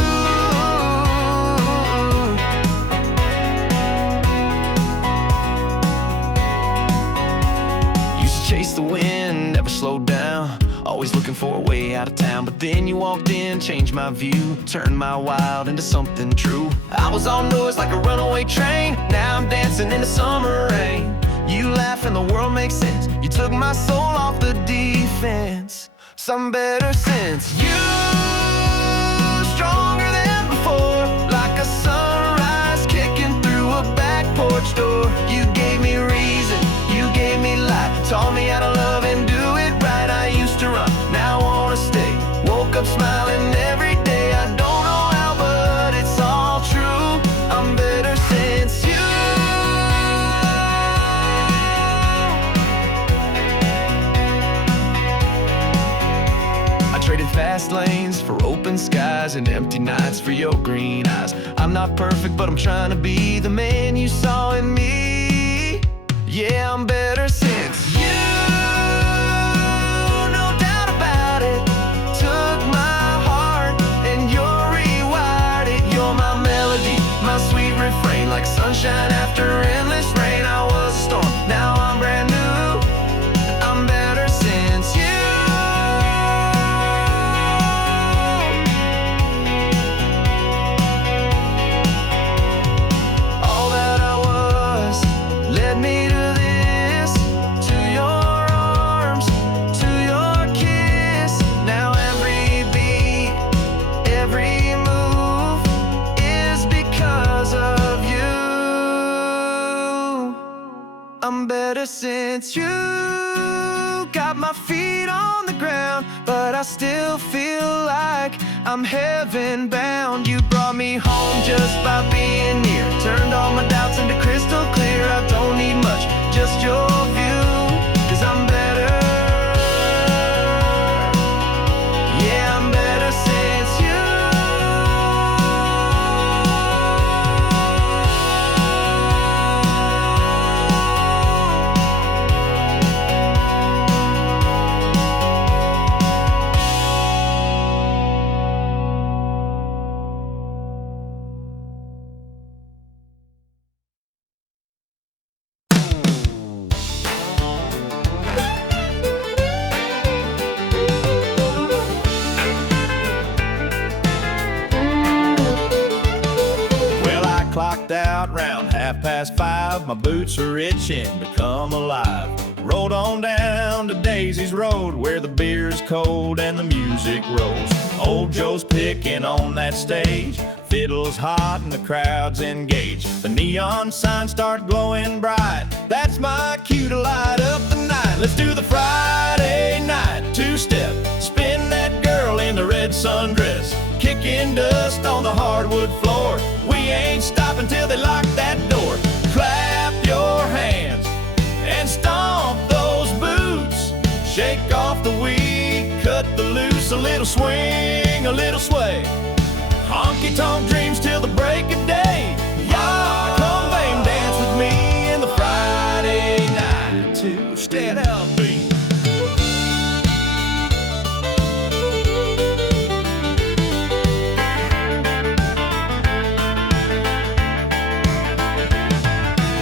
used to chase the wind, never slowed down, always looking for a way out of town. But then you walked in, changed my view, turned my wild into something true. I was all noise like a runaway train, now I'm dancing in the summer rain. You laugh and the world makes sense, you took my soul off the defense. Some better sense. You stronger than before, like a sunrise kicking through a back porch door. You gave me reason, you gave me life, taught me how to love and do it right. I used to run, now I wanna stay. Woke up smiling every day. I don't know how, but it's all true. I'm better since you. I traded fast lanes for open skies and empty nights for your green eyes. I'm not perfect, but I'm trying to be the man you saw in me. Yeah, I'm better since you. No doubt about it. Took my heart and you're rewired it. You're my melody, my sweet refrain, like sunshine after endless rain. I was a storm, now I'm brand new. I'm better since you. All that I was led me to this, to your arms, to your kiss. Now every beat, every move is because of you. I'm better since you. Got my feet on the ground, but I still feel like I'm heaven bound. You brought me home just by being near, turned all my doubts into crystal clear. I don't need much, just your view, 'cause I'm better. Yeah, I'm better since you. Well, I clocked out round 5:30. My boots are itching to come alive. Rolled on down to Daisy's Road, where the beer's cold and the music rolls. Old Joe's picking on that stage, fiddle's hot and the crowd's engaged. The neon signs start glowing bright, that's my cue to light up the night. Let's do the Friday night two-step, spin that girl in the red sundress, kicking dust on the hardwood floor. We ain't stopping till they lock that door. Clap your hands and stomp those boots. Shake off the weed, cut the loose. A little swing, a little sway. Honky-tonk dreams till the break of day. Y'all come bang dance with me in the Friday night two-step beat.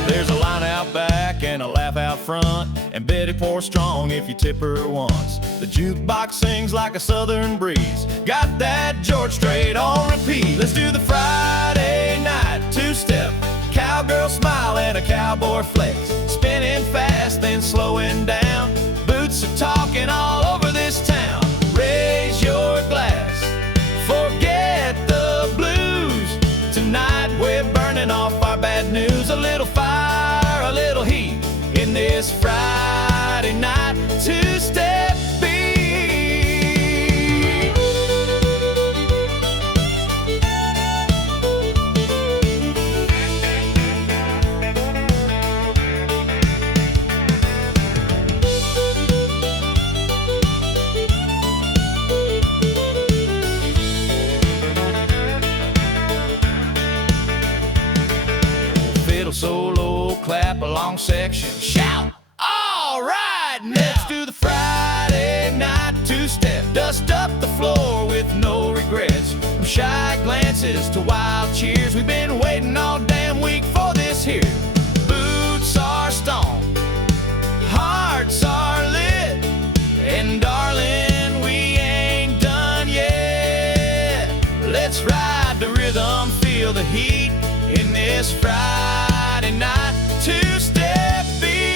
There's a line out back and a laugh out front, and Betty pours strong if you tip her once. The jukebox sings like a southern breeze, got that George Strait on repeat. Let's do the Friday night two-step, cowgirl smile and a cowboy flex, spinning fast then slowing down. Boots are talking all over this town. Raise your glass, forget the blues. Tonight we're burning off our bad news. A little fire, a little heat in this Friday night two-step beat. solo, clap along section, shout. All right, next to the Friday night two-step. Dust up the floor with no regrets. From shy glances to wild cheers. We've been waiting all damn week for this here. Boots are stomped, hearts are lit, and darling, we ain't done yet. Let's ride the rhythm, feel the heat in this Friday night two-step beat.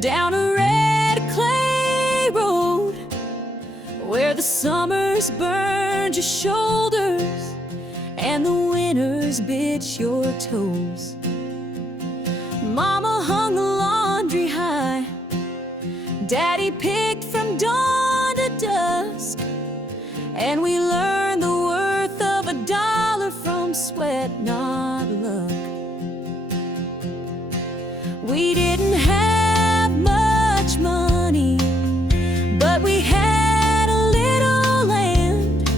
Down a red clay road where the summers burned your shoulders and the winters bit your toes. Mama hung the laundry high, Daddy picked from dawn to dusk, and we learned the worth of $1 from sweat, not luck. We didn't have much money, but we had a little land,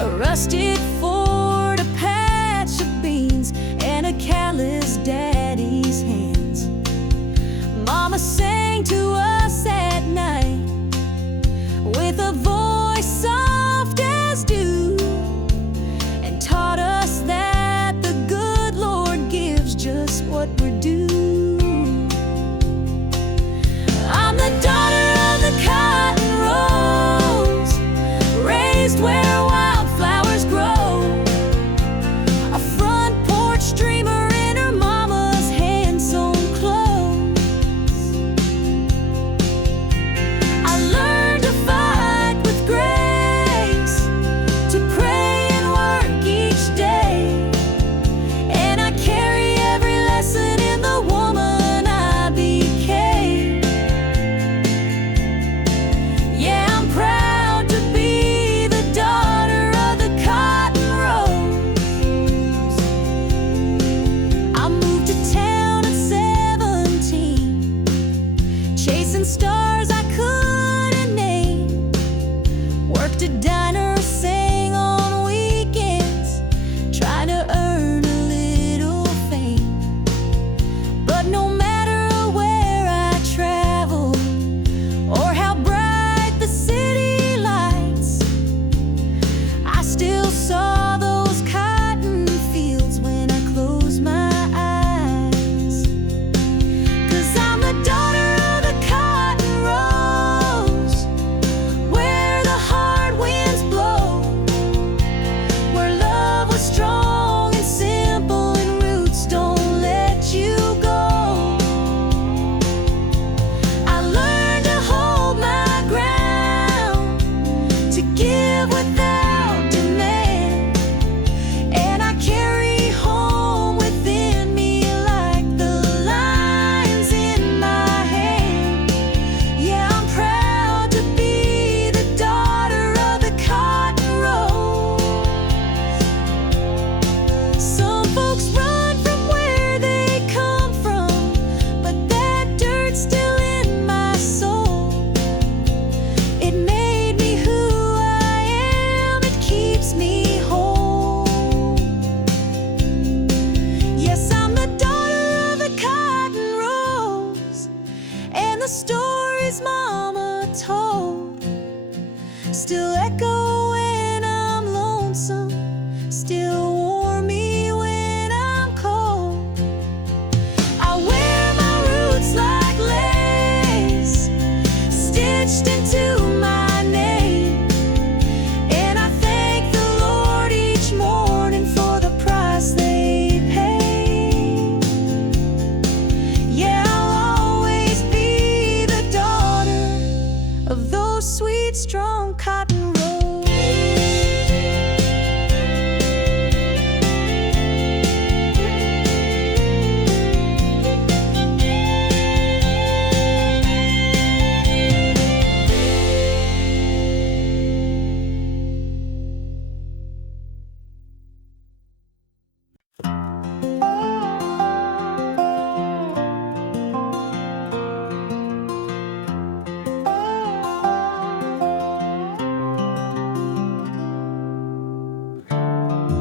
a rusted Ford, a patch of beans, and a callous daddy's hands. Mama sang to us at night with a voice soft and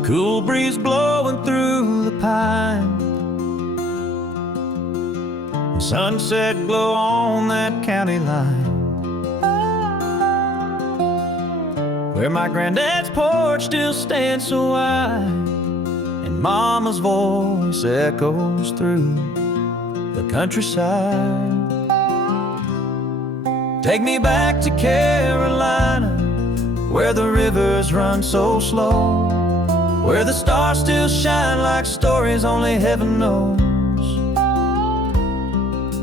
cool breeze blowing through the pine, sunset glow on that county line, where my granddad's porch still stands so wide, and Mama's voice echoes through the countryside. Take me back to Carolina, where the rivers run so slow, where the stars still shine like stories only heaven knows.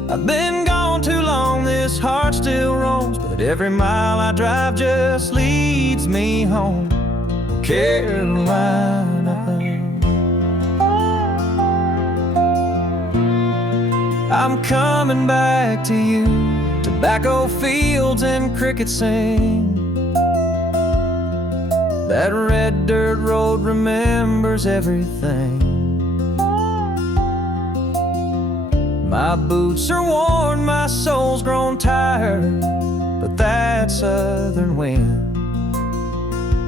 I've been gone too long, this heart still roams, but every mile I drive just leads me home. Carolina, I'm coming back to you. Tobacco fields and crickets sing, that red dirt road remembers everything. My boots are worn, my soul's grown tired, but that southern wind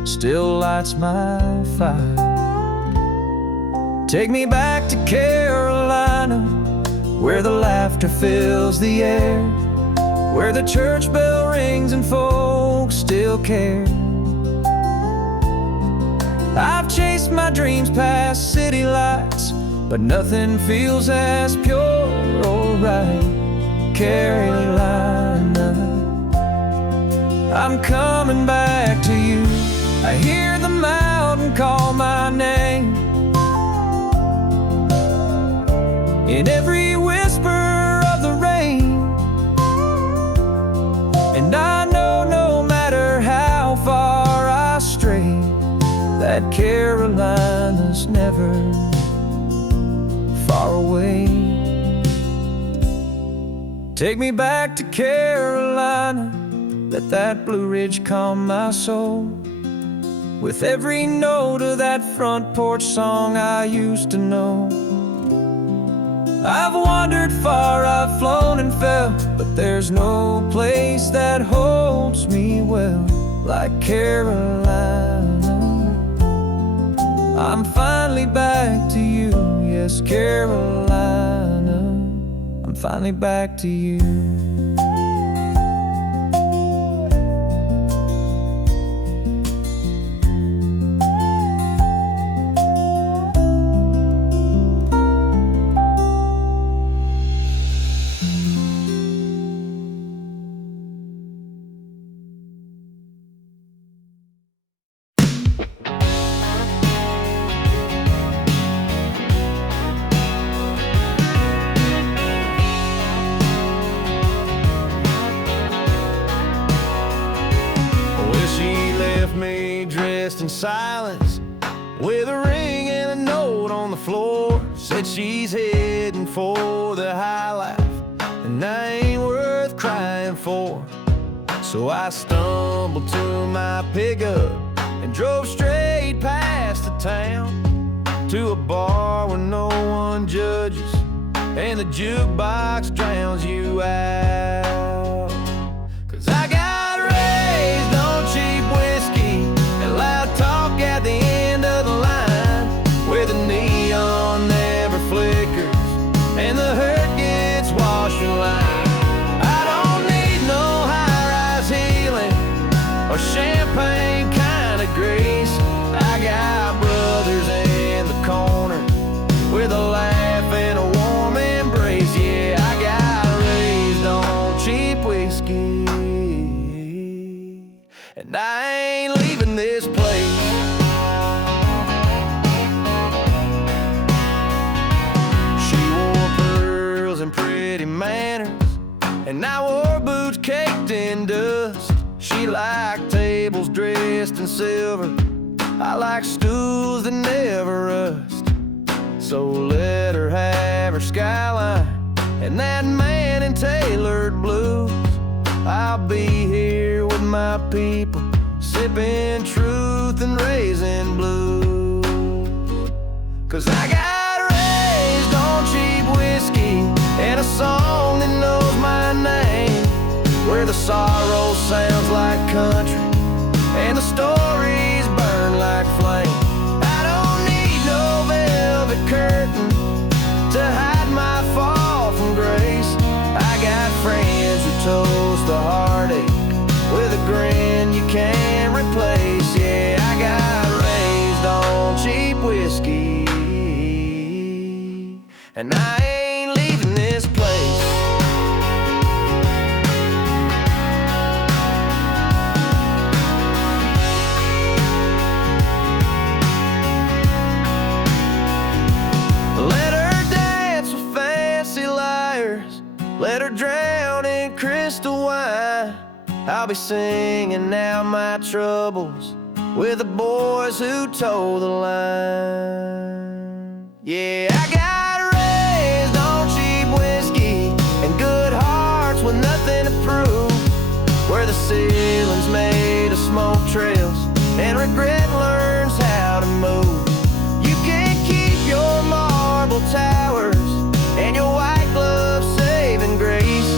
still lights my fire. Take me back to Carolina, where the laughter fills the air, where the church bell rings and folks still care. I've chased my dreams past city lights, but nothing feels as pure or right. Carolina, I'm coming back to you. I hear the mountain call my name, in every whisper of the rain, and I know no matter how far I stray, that Carolina's never far away. Take me back to Carolina, let that Blue Ridge calm my soul, with every note of that front porch song I used to know. I've wandered far, I've flown and fell, but there's no place that holds me well like Carolina. I'm finally back to you, yes, Carolina, I'm finally back to you. In silence, with a ring and a note on the floor, said she's heading for the high life, and I ain't worth crying for. So I stumbled to my pickup and drove straight past the town, to a bar where no one judges and the jukebox drowns you out. 'Cause I got raised on cheap whiskey and loud talk at the end of the line, where the neon never flickers and the hurt gets washed in line. I don't need no high-rise healing or champagne kind of grace. I got brothers in the corner with a laugh and a warm embrace. Yeah, I got raised on cheap whiskey, and I ain't leaving this place. She wore pearls and pretty manners, and I wore boots caked in dust. She liked tables dressed in silver, I like stools that never rust. So let her have her skyline and that man in tailored blues. I'll be here with my people, sipping truth and raising blues. 'Cause I got raised on cheap whiskey and a song that knows my name, where the sorrow sounds like country and the stories burn like flame. I don't and I ain't leaving this place. Let her dance with fancy liars, let her drown in crystal wine. I'll be singing out my troubles with the boys who told the line. Yeah, I got raised on cheap whiskey and good hearts with nothing to prove, where the ceiling's made of smoke trails and regret learns how to move. You can't keep your marble towers and your white glove saving grace.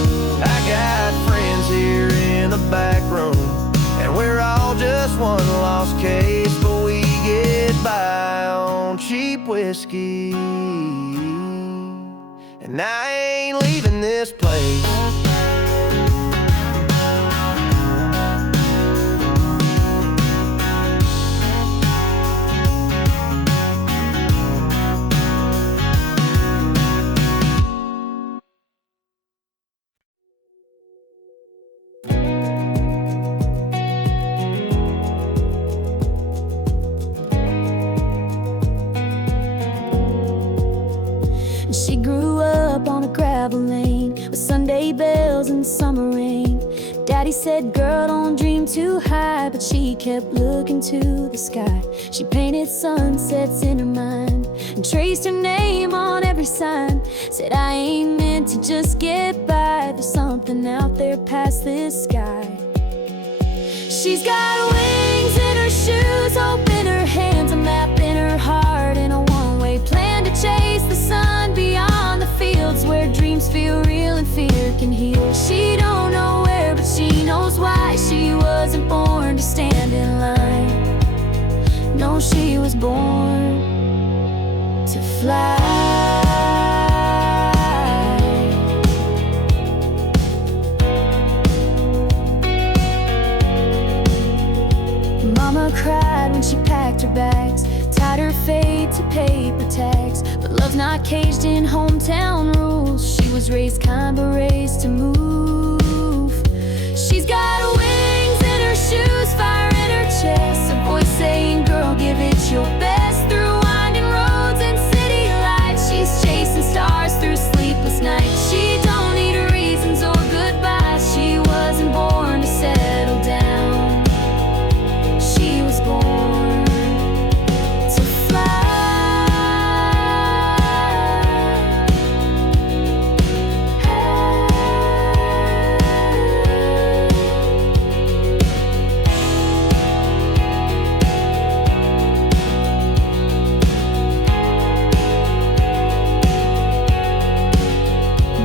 I got friends here in the back room, and we're all just one lost case, but we get by on cheap whiskey, and I ain't leaving this place. She grew up on a gravel lane with Sunday bells and summer rain. Daddy said, girl, don't dream too high, but she kept looking to the sky. She painted sunsets in her mind and traced her name on every sign. Said, I ain't meant to just get by, there's something out there past this sky. She's got wings in her shoes, hope in her hands, a map in her heart, and a one-way plan to chase the sun beyond the fields where dreams feel real and fear can heal. She don't know where, but she knows why. She wasn't born to stand in line. No, she was born to fly. Mama cried when she packed her bags, tied her fate to paper tags. But love's not caged in hometown rules. She was raised kind but raised to move. She's got wings in her shoes, fire in her chest, a voice saying, girl, give it your best. Through winding roads and city lights, she's chasing stars through sleepless nights. She don't need reasons or goodbyes. She wasn't born to settle down. She was born to fly.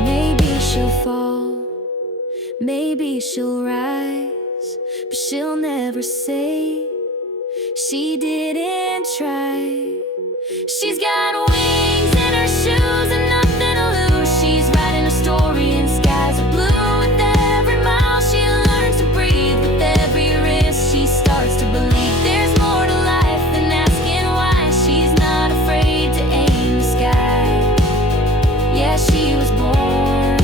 Maybe she'll fall, maybe she'll rise, but she'll never say she didn't try. She's got wings in her shoes and nothing to lose. She's writing a story in skies of blue. With every mile she learns to breathe, with every risk she starts to believe there's more to life than asking why. She's not afraid to aim the sky. Yeah, she was born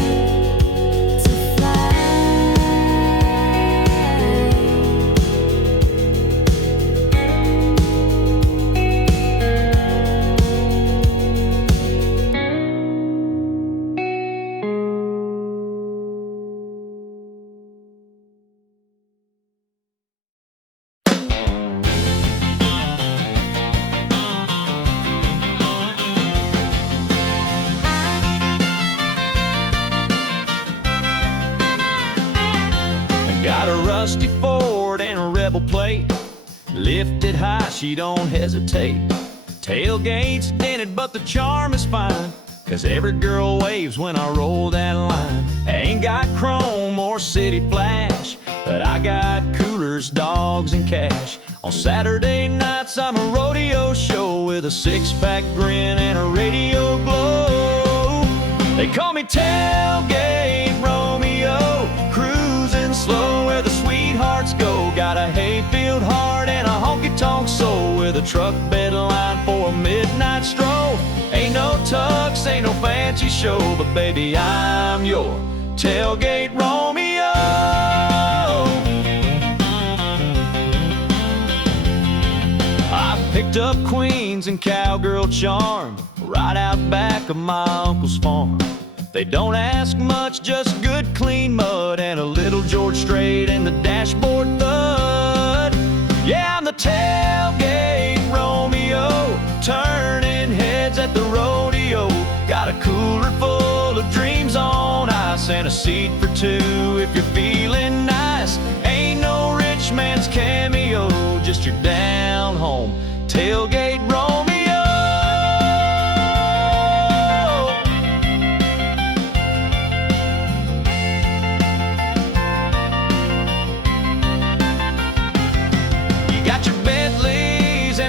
to fly. Got a rusty Ford and a Rebel plate, lifted high, she don't hesitate. Tailgate's dented, but the charm is fine, 'cause every girl waves when I roll that line. I ain't got chrome or city flash, but I got coolers, dogs, and cash. On Saturday nights I'm a rodeo show with a six-pack grin and a radio glow. They call me Tailgate Romeo, cruising slow where the sweethearts go. Got a hayfield heart and a honky-tonk soul, with a truck bed line for a midnight stroll. Ain't no tucks, ain't no fancy show, but baby, I'm your tailgate Romeo. I picked up queens and cowgirl charm right out back of my uncle's farm. They don't ask much, just good clean mud and a little George Strait in the dashboard thud. Yeah, I'm the tailgate Romeo, turning heads at the rodeo. Got a cooler full of dreams on ice and a seat for two if you're feeling nice. Ain't no rich man's cameo, just your down home tailgate Romeo.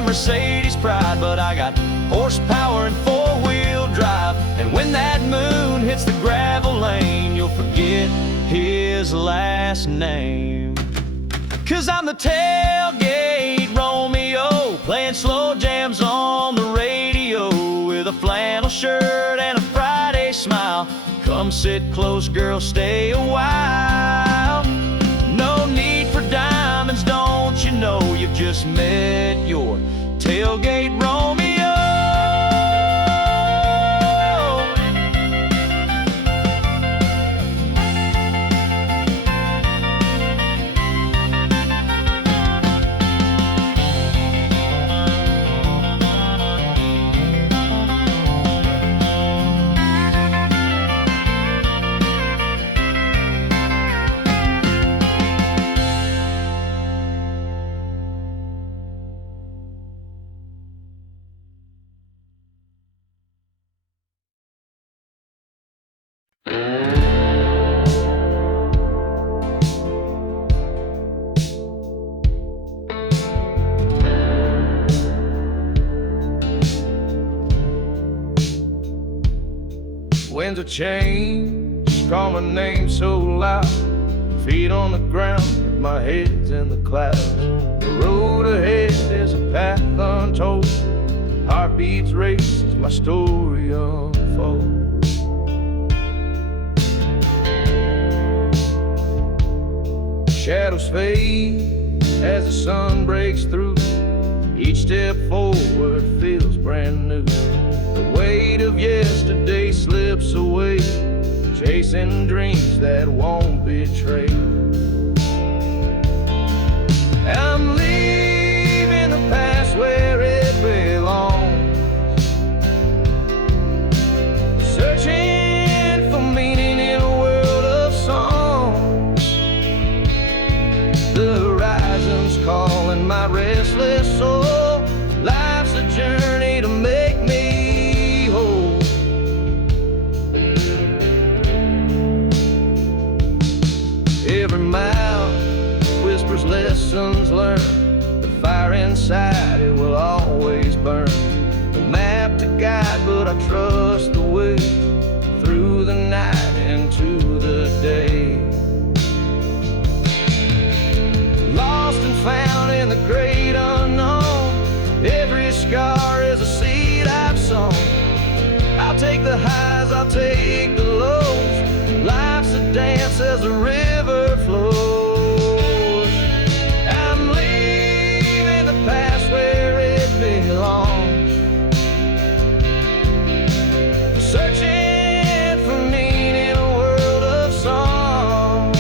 Mercedes pride, but I got horsepower and four-wheel drive. And when that moon hits the gravel lane, you'll forget his last name. 'Cause I'm the tailgate Romeo, playing slow jams on the radio with a flannel shirt and a Friday smile. Come sit close, girl, stay a while. No need for diamonds, don't you know? You've just met your tailgate Romeo. Winds of change, call my name so loud. Feet on the ground, my head's in the clouds. The road ahead is a path untold. Heartbeats race as my story unfolds. Shadows fade as the sun breaks through. Each step forward feels brand new. The weight of yesterday slips away, chasing dreams that won't betray. I'm leaving the past where it belongs, searching for meaning in a world of songs. The horizon's calling my restless soul. Life's a journey to make me whole. Every mile whispers lessons learned. The fire inside, it will always burn. No map to guide, but I trust the way through the night into the day. Lost and found in the great unknown. Every scar is a seed I've sown. I'll take the highs, I'll take the lows. Life's a dance as the river flows. I'm leaving the past where it belongs, searching for meaning in a world of songs.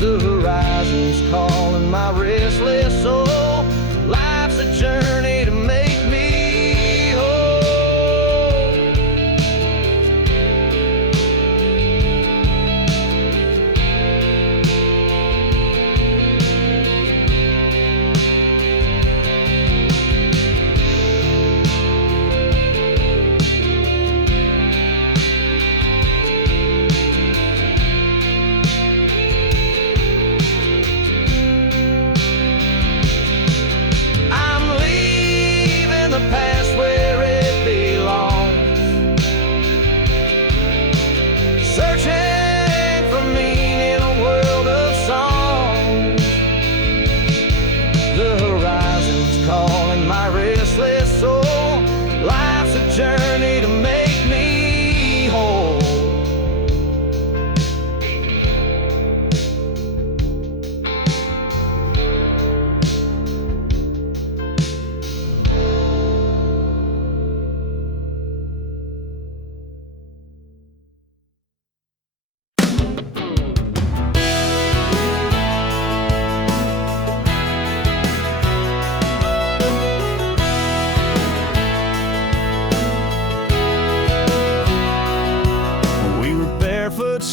The horizon's calling my restless soul. Life's a journey to make me whole.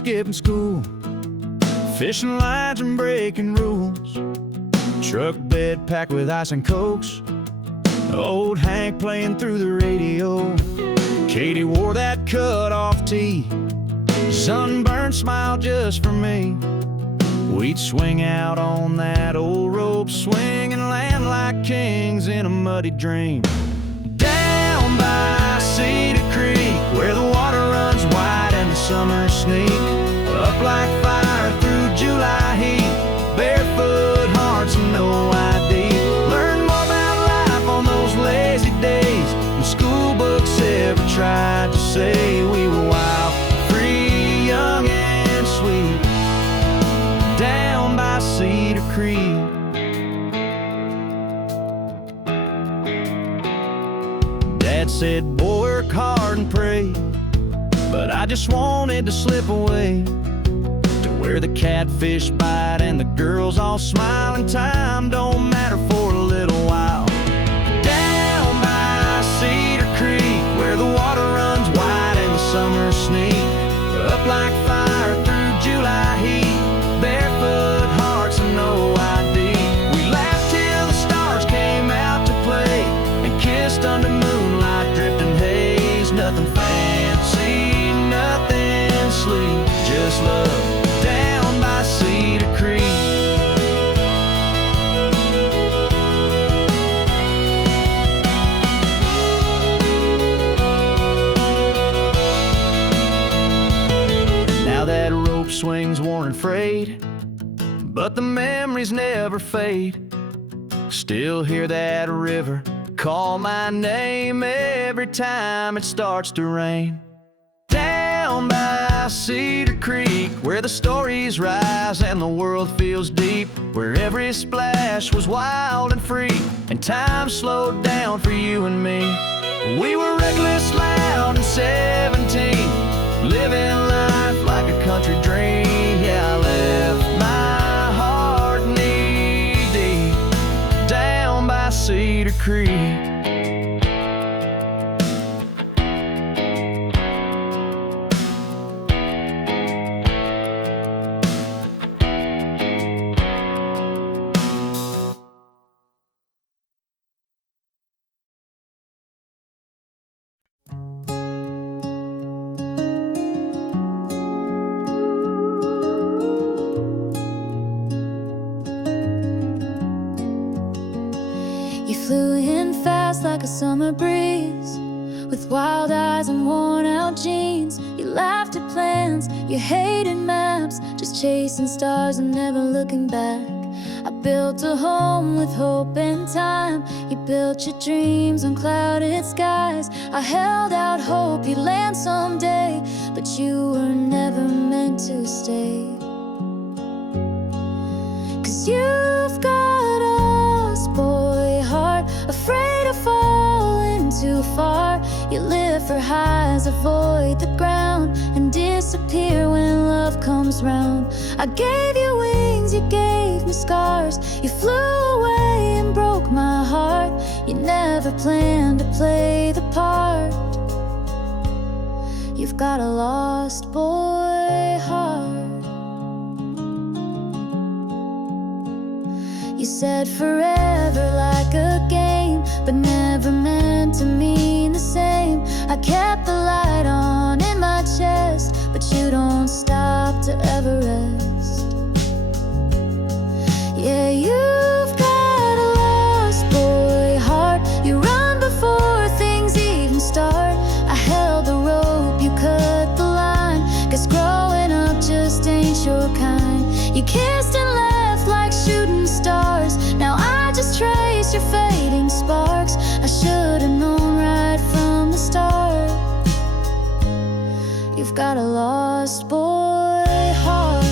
skipping school, fishing lines and breaking rules. Truck bed packed with ice and cokes, old Hank playing through the radio. Katie wore that cut-off tee, sunburned smile just for me. We'd swing out on that old rope swing and land like kings in a muddy dream. Down by Cedar Creek, where the water runs wide and the summer sneak up like fire through July heat. Barefoot hearts and no ID. Learn more about life on those lazy days when school books ever tried to say we were wild, free, young and sweet. Down by Cedar Creek. Dad said, boy, work hard and pray, but I just wanted to slip away to where the catfish bite and the girls all smile and time don't matter for a little while. Down by Cedar Creek, where the water runs wide and the summer sneak up like fire through July heat. Barefoot hearts and no ID. We laughed till the stars came out to play and kissed under moonlight drifting haze. Nothing fancy, nothing sleek, just love. Down by Cedar Creek. Now that rope swing's worn and frayed, but the memories never fade. Still hear that river call my name every time it starts to rain. Down by Cedar Creek, where the stories rise and the world feels deep, where every splash was wild and free, and time slowed down for you and me. We were reckless, loud, and 17, living life like a country dream. Yeah, I left my heart knee-deep down by Cedar Creek. Flew in fast like a summer breeze, with wild eyes and worn out jeans. You laughed at plans, you hated maps, just chasing stars and never looking back. I built a home with hope and time. You built your dreams on clouded skies. I held out hope you'd land someday, but you were never meant to stay. 'Cause you've got a boy heart, afraid of falling too far. You live for highs, avoid the ground, and disappear when love comes round. I gave you wings, you gave me scars. You flew away and broke my heart. You never planned to play the part. You've got a lost boy heart. You said forever like a game, but never meant to mean the same. I kept the light on in my chest, but you don't stop to ever rest. Yeah, you've got a lost boy heart. You run before things even start. I held the rope, you cut the line. Guess growing up just ain't your kind. You kissed and left like shooting stars. Now I just trace your fading sparks. I should've known right from the start. You've got a lost boy heart.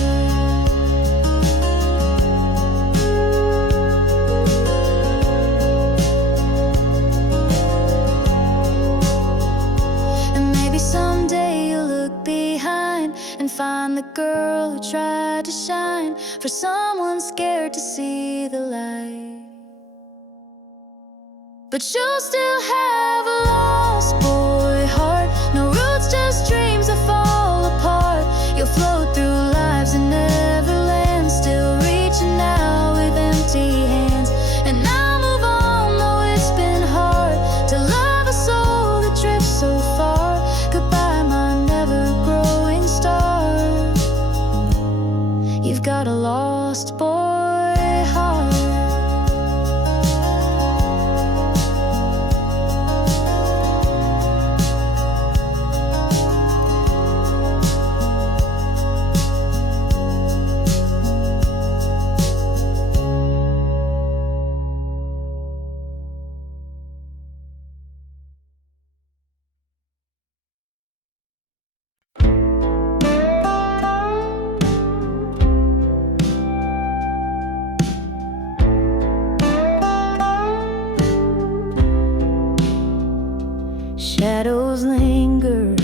And maybe someday you'll look behind and find the girl who tried to shine for someone scared to see the light. But you'll still have a lost boy heart. No roots, just dreams that fall apart. You'll float shadows linger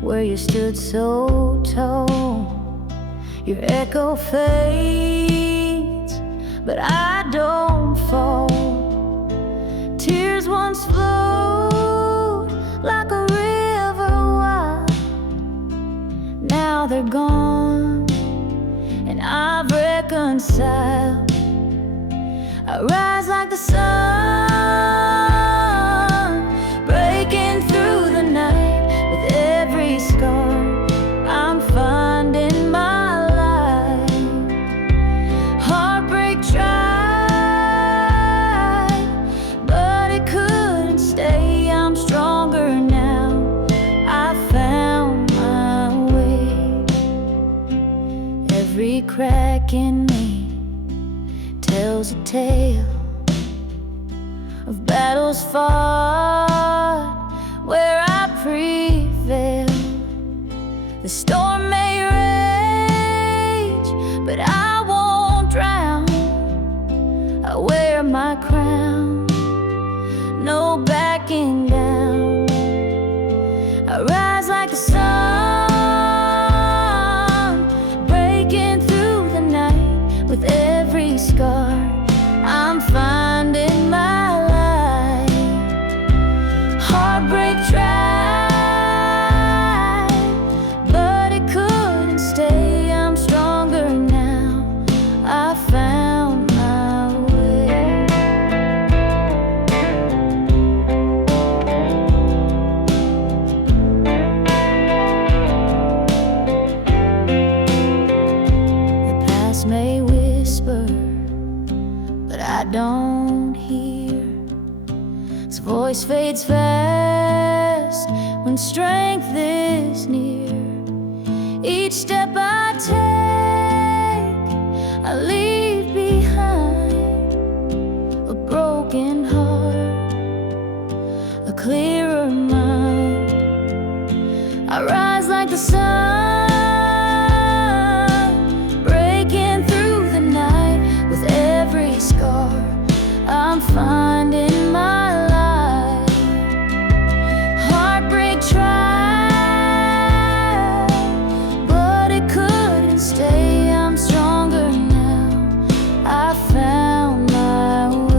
where you stood so tall. Your echo fades, but I don't fall. Tears once flowed like a river wide. Now they're gone, and I've reconciled. I rise like the sun, breaking through the night. With every scar, I'm finding my light. Heartbreak tried, but it couldn't stay. I'm stronger now, I found my way. Every crack in me tells a tale of battles fought where I prevail. The storm may rage, but I won't drown. I wear my crown, no backing down. I rise like the sun, breaking through the night. With every scar, I'm finding my light. Heartbreak tried, but it couldn't stay. I'm stronger now, I found my way. The past may whisper, but I don't hear. Its voice fades fast when strength is near. Each step I take, I leave behind a broken heart, a clearer mind. I rise like the sun, breaking through the night. With every scar, I'm finding my light. Heartbreak tried, but it couldn't stay. I'm stronger now, I found my way.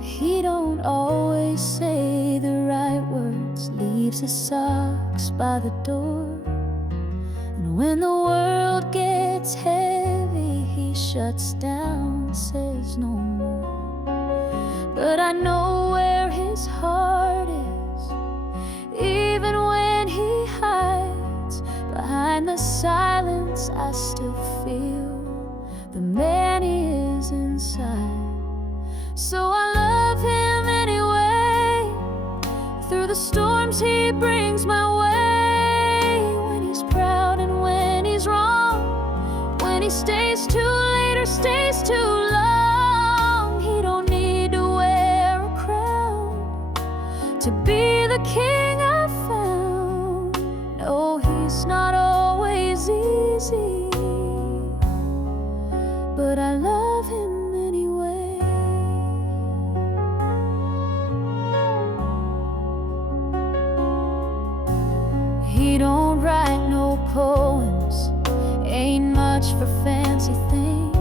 He don't always say the right words, leaves his socks by the door. And when the world gets heavy, he shuts down, says no more. But I know where his heart is, even when he hides. Behind the silence, I still feel the man he is inside. So I love him anyway. Through the storms he brings my way. When he's proud and when he's wrong, when he stays too late or stays too long. He don't need to wear a crown to be the king I found. No, he's not always easy, but I love him anyway. He don't write no poems, ain't much for fancy things.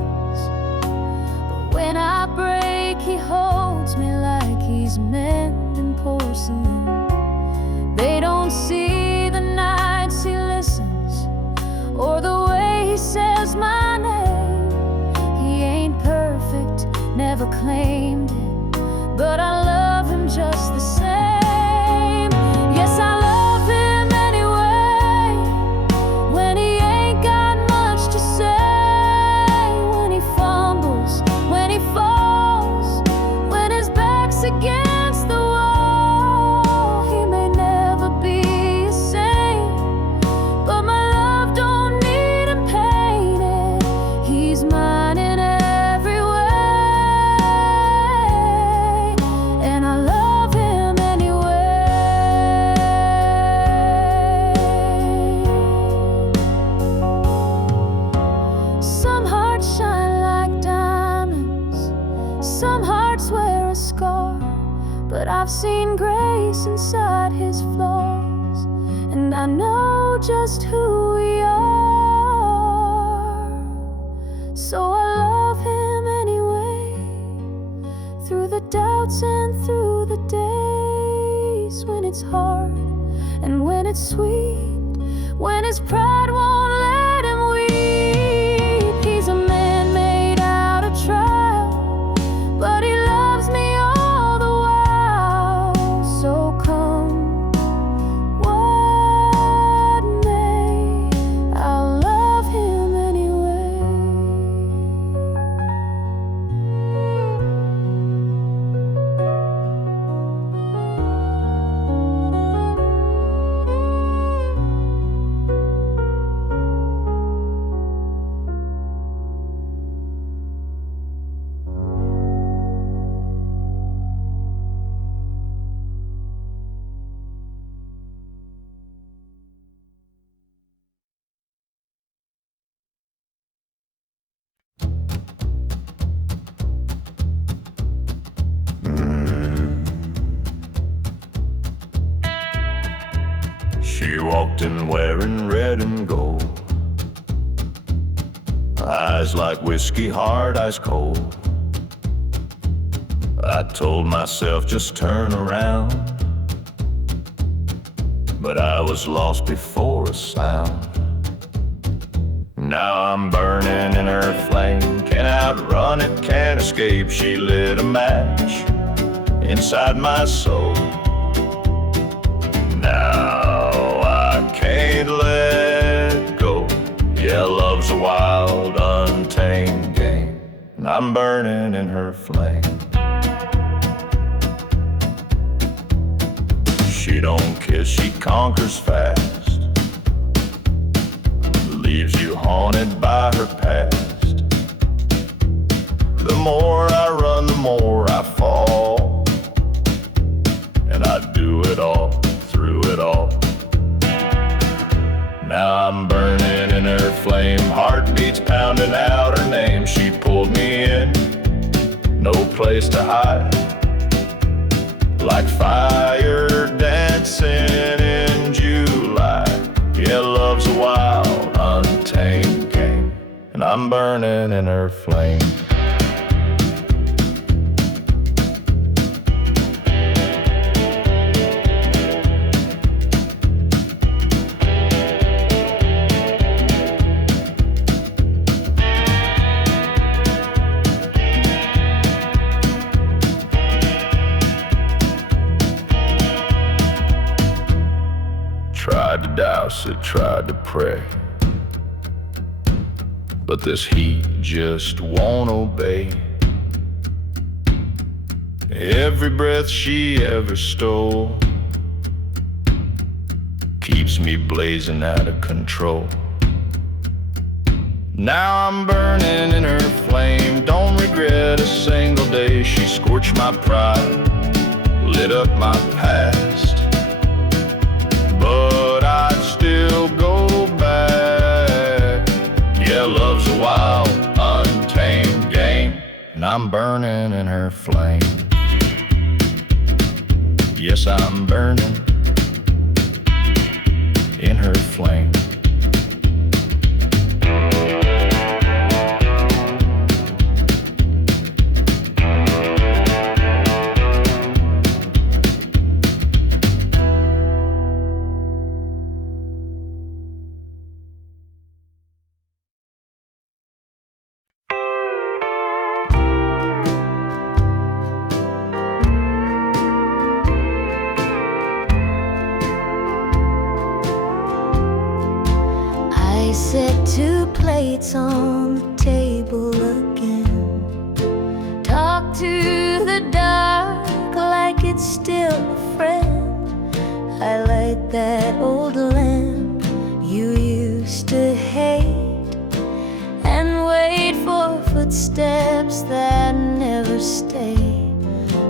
But when I break, he holds me like he's mending porcelain. They don't see the nights he listens, or the way he says my name. He ain't perfect, never claimed it, but I love him just the same. Yes, I love him anyway. When he ain't got much to say, when he fumbles, when he falls, when his back's against the wall, he I know just who we are. So I love him anyway, through the doubts and through the days when it's hard and when it's sweet, when his pride won't let him weep. He's a man made out of trial, but he loves me all the while. So come what may, I'll love him anyway. She walked in wearing red and gold, eyes like whiskey, hard, ice cold. I told myself just turn around, but I was lost before a sound. Now I'm burning in her flame, can't outrun it, can't escape. She lit a match inside my soul. Now I can't let go. Yeah, love's a wild, untamed game, and I'm burning in her flame. She don't kiss, she conquers fast, leaves you haunted by her past. The more I run, the more I fall, and I do it all, through it all. Now I'm burning in her flame, heartbeats pounding out her name. She pulled me in, no place to hide, like fire dancing in July. Yeah, love's a wild, untamed game, and I'm burning in her flame. Tried to douse it, tried to pray, but this heat just won't obey. Every breath she ever stole keeps me blazing out of control. Now I'm burning in her flame, don't regret a single day. She scorched my pride, lit up my past, but I'd still go back. Yeah, love's a wild, untamed game, and I'm burning in her flame. Yes, I'm burning in her flame. I set 2 plates on the table again. Talk to the dark like it's still a friend. I light that old lamp you used to hate, and wait for footsteps that never stay.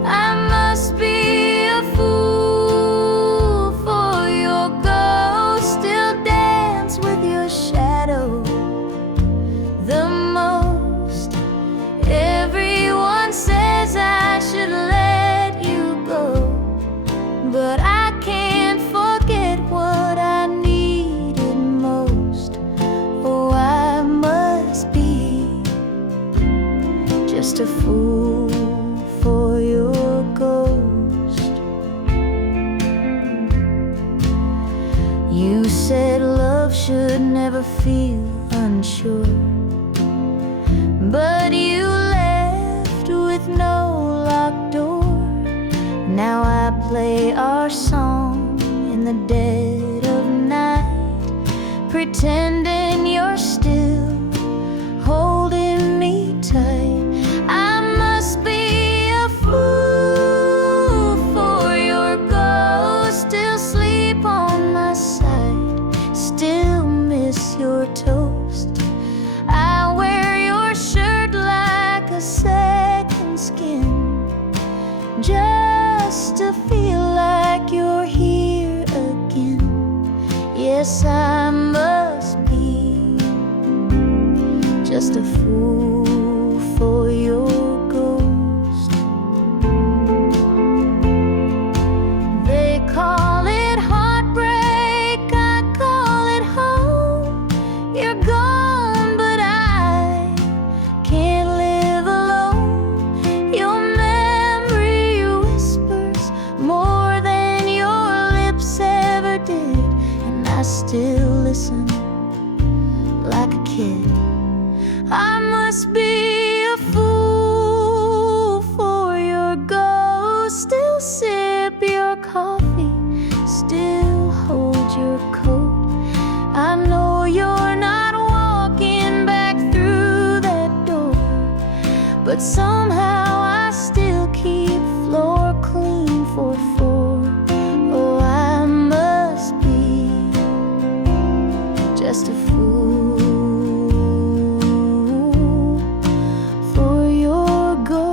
I must be a fool for your ghost still dance with your shadow the most. Everyone says I should let you go, but I can't forget what I You said love should never feel unsure, but you left with no locked door. Now I play our song in the dead of night, pretending you're still holding me tight. I must be a fool for your ghost. Still sleep on my side, still miss your toast. I wear your shirt like a second skin, just to feel like you're here again. Yes, I must be just a fool for your ghost. They call it heartbreak, I call it home. You're gone, but I can't live alone. Your memory whispers more than your lips ever did, and I still listen like a kid. I must be a fool for your ghost. Still sip your coffee, still hold your coat. I know you're not walking back through that door, but somehow I still keep floor clean for four. Oh, I must be just a fool for your ghost.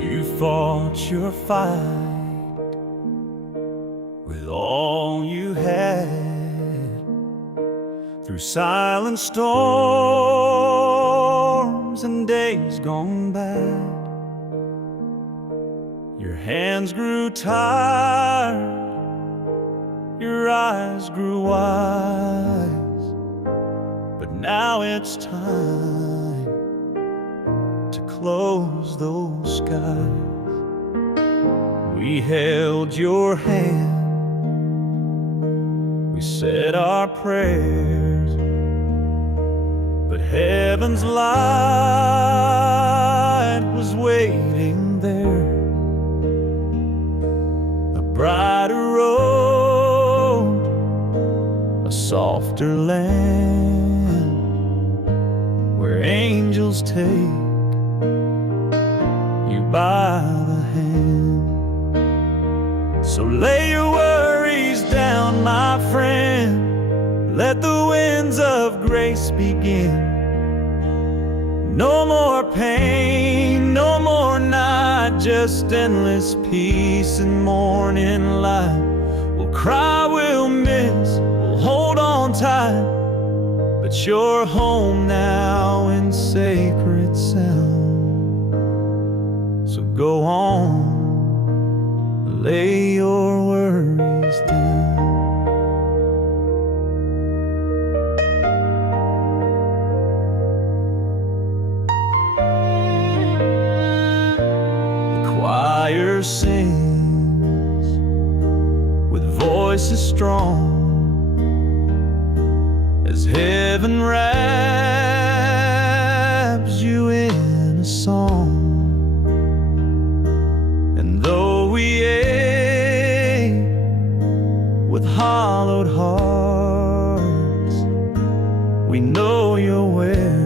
You fought your fight with all you had, through silent storms and days gone bad. Your hands grew tired, your eyes grew wise, but now it's time to close those skies. We held your hand, we said our prayers, but heaven's light was waiting there. A brighter road, a softer land, where angels take you by the hand. So lay your worries down, my friend, let the winds of grace begin. No more pain, no more night, just endless peace and morning light. We'll cry, we'll miss, we'll hold on tight, but you're home now in sacred sound. So go on, lay your worries down. The choir sings with voices strong as heaven wraps you in a song. And though we ache with hollowed hearts, we know you're where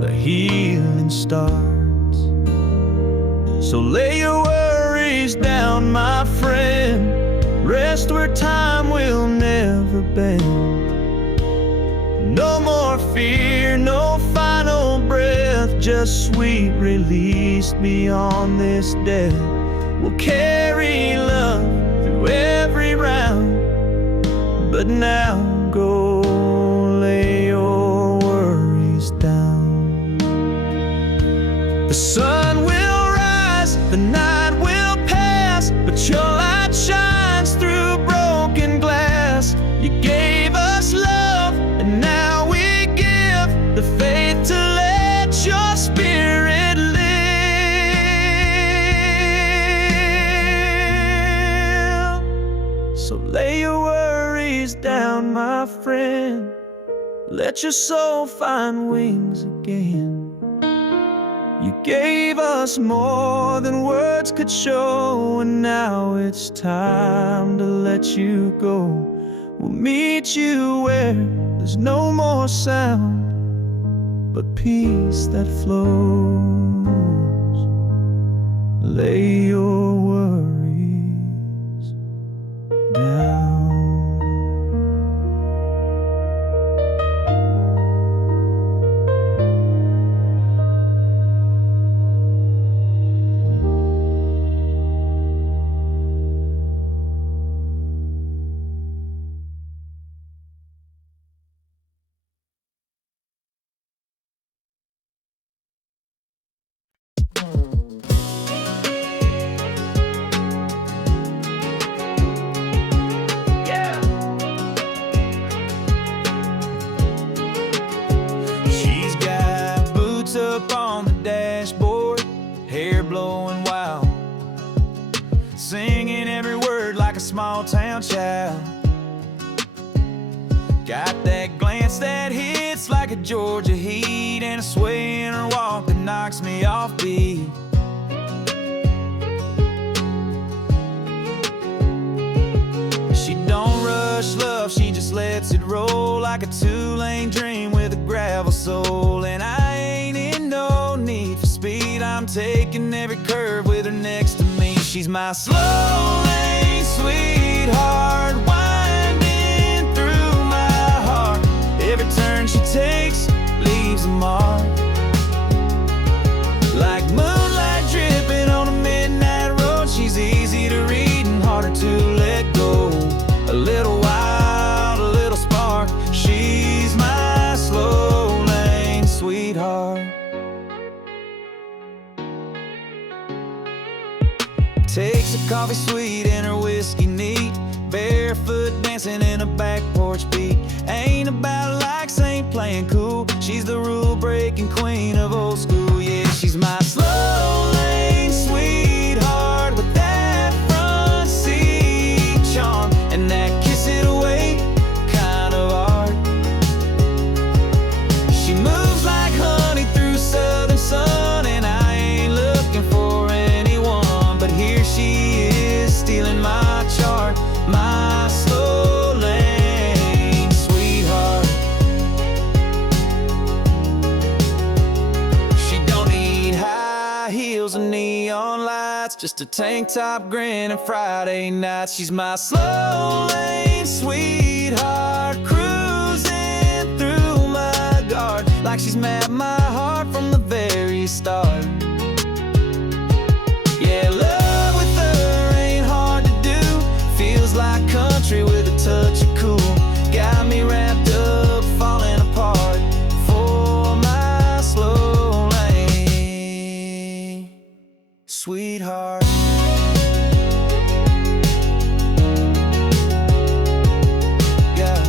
the healing starts. So lay your worries down, my friend, rest where time will never bend. No more fear, no final breath, just sweet release beyond this death. We'll carry love through every round, but now go lay your worries The sun will rise, the night will pass, but your light shines through broken glass. You gave us love, and now we give the faith to let your spirit live. So lay your worries down, my friend. Let your soul find wings again. You gave us more than words could show, and now it's time to let you go. We'll meet you where there's no more sound, but peace that flows. Lay your worries down. She's got boots up on the dashboard, hair blowing wild, singing every word like a small town child. Got that glance that hits like a Georgia heat, and a sway in her walk that knocks me off beat. She don't rush love, she just lets it roll like a two-lane dream with a gravel soul. And I ain't in no need for speed, I'm taking every curve with her next to me. She's my slow lane sweetheart, winding through my heart. Every turn she takes leaves a mark, like moonlight dripping on a midnight road. She's easy to read and harder to let go. A little wild, a little spark. She's my slow lane sweetheart. Takes a coffee sweet and her whiskey neat, barefoot dancing in a back porch beat. Ain't about likes, ain't playing cool. She's the rule-breaking queen of old school. Yeah, she's my slow lane sweetheart with that front seat charm and that kiss it away kind of art. She moves like honey through southern sun, and I ain't looking for anyone, but here she is stealing my chart, my slow lane sweetheart. She don't need high heels and neon lights, just a tank top grin and Friday nights. She's my slow lane sweetheart, cruising through my guard like she's mapped my heart from the very start. Yeah, love with her ain't hard to do, feels like country with a touch of cool. Got me wrapped up, falling apart for my slow lane sweetheart. Yeah.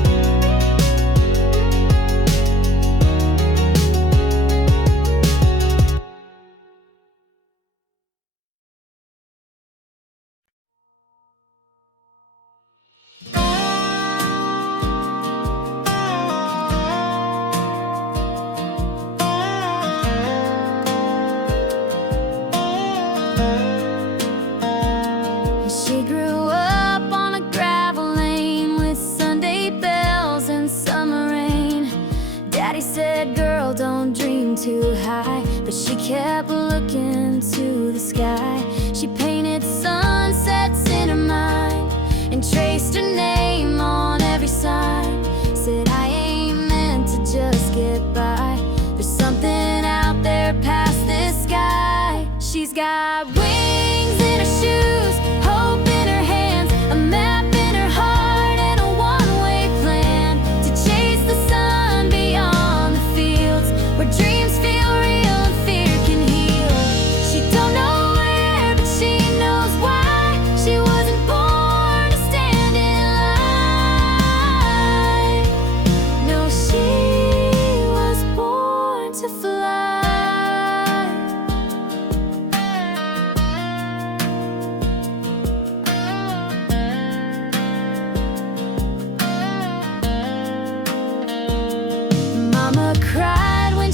She grew up on a gravel lane with Sunday bells and summer rain. Daddy said, girl, don't dream too high, but she kept looking to the sky. She painted sunsets in her mind and traced her name on every sign. Said, I ain't meant to just get by, there's something out there past this sky. She's got wings in her shoes, hope in her hands, a map in her heart, and a one-way plan to chase the sun beyond the fields where dreams feel real and fear can heal.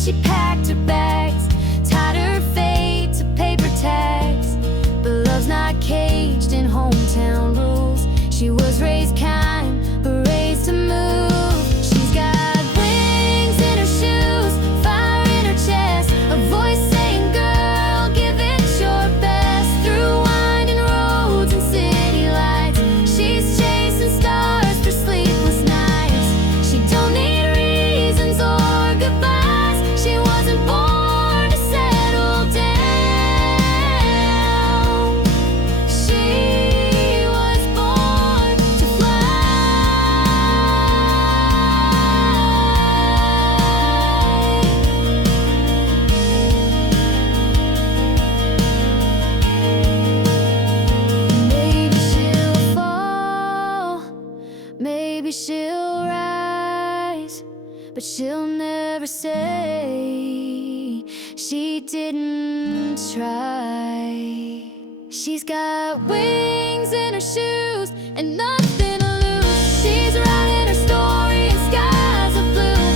she packed her bags, tied her fate to paper tags. But love's not caged in hometown rules. She was raised kind, but raised to move. She's got wings in her shoes, fire in her chest, a voice saying, girl, give it your best. Through winding roads and city lights, she's chasing stars through sleepless nights. She don't need reasons or goodbyes. She wasn't born to settle down. She was born to Maybe she'll fall, maybe she'll rise, but she'll never say she didn't try. She's got wings in her shoes and nothing to lose. She's writing her story in skies of blue.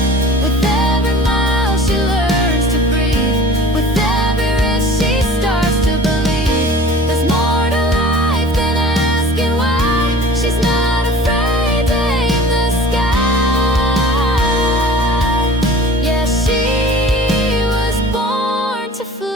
With every mile she learns to breathe. With every risk she starts to believe there's more to life than asking why. She's not afraid to aim the sky. Yeah, she was born to fly.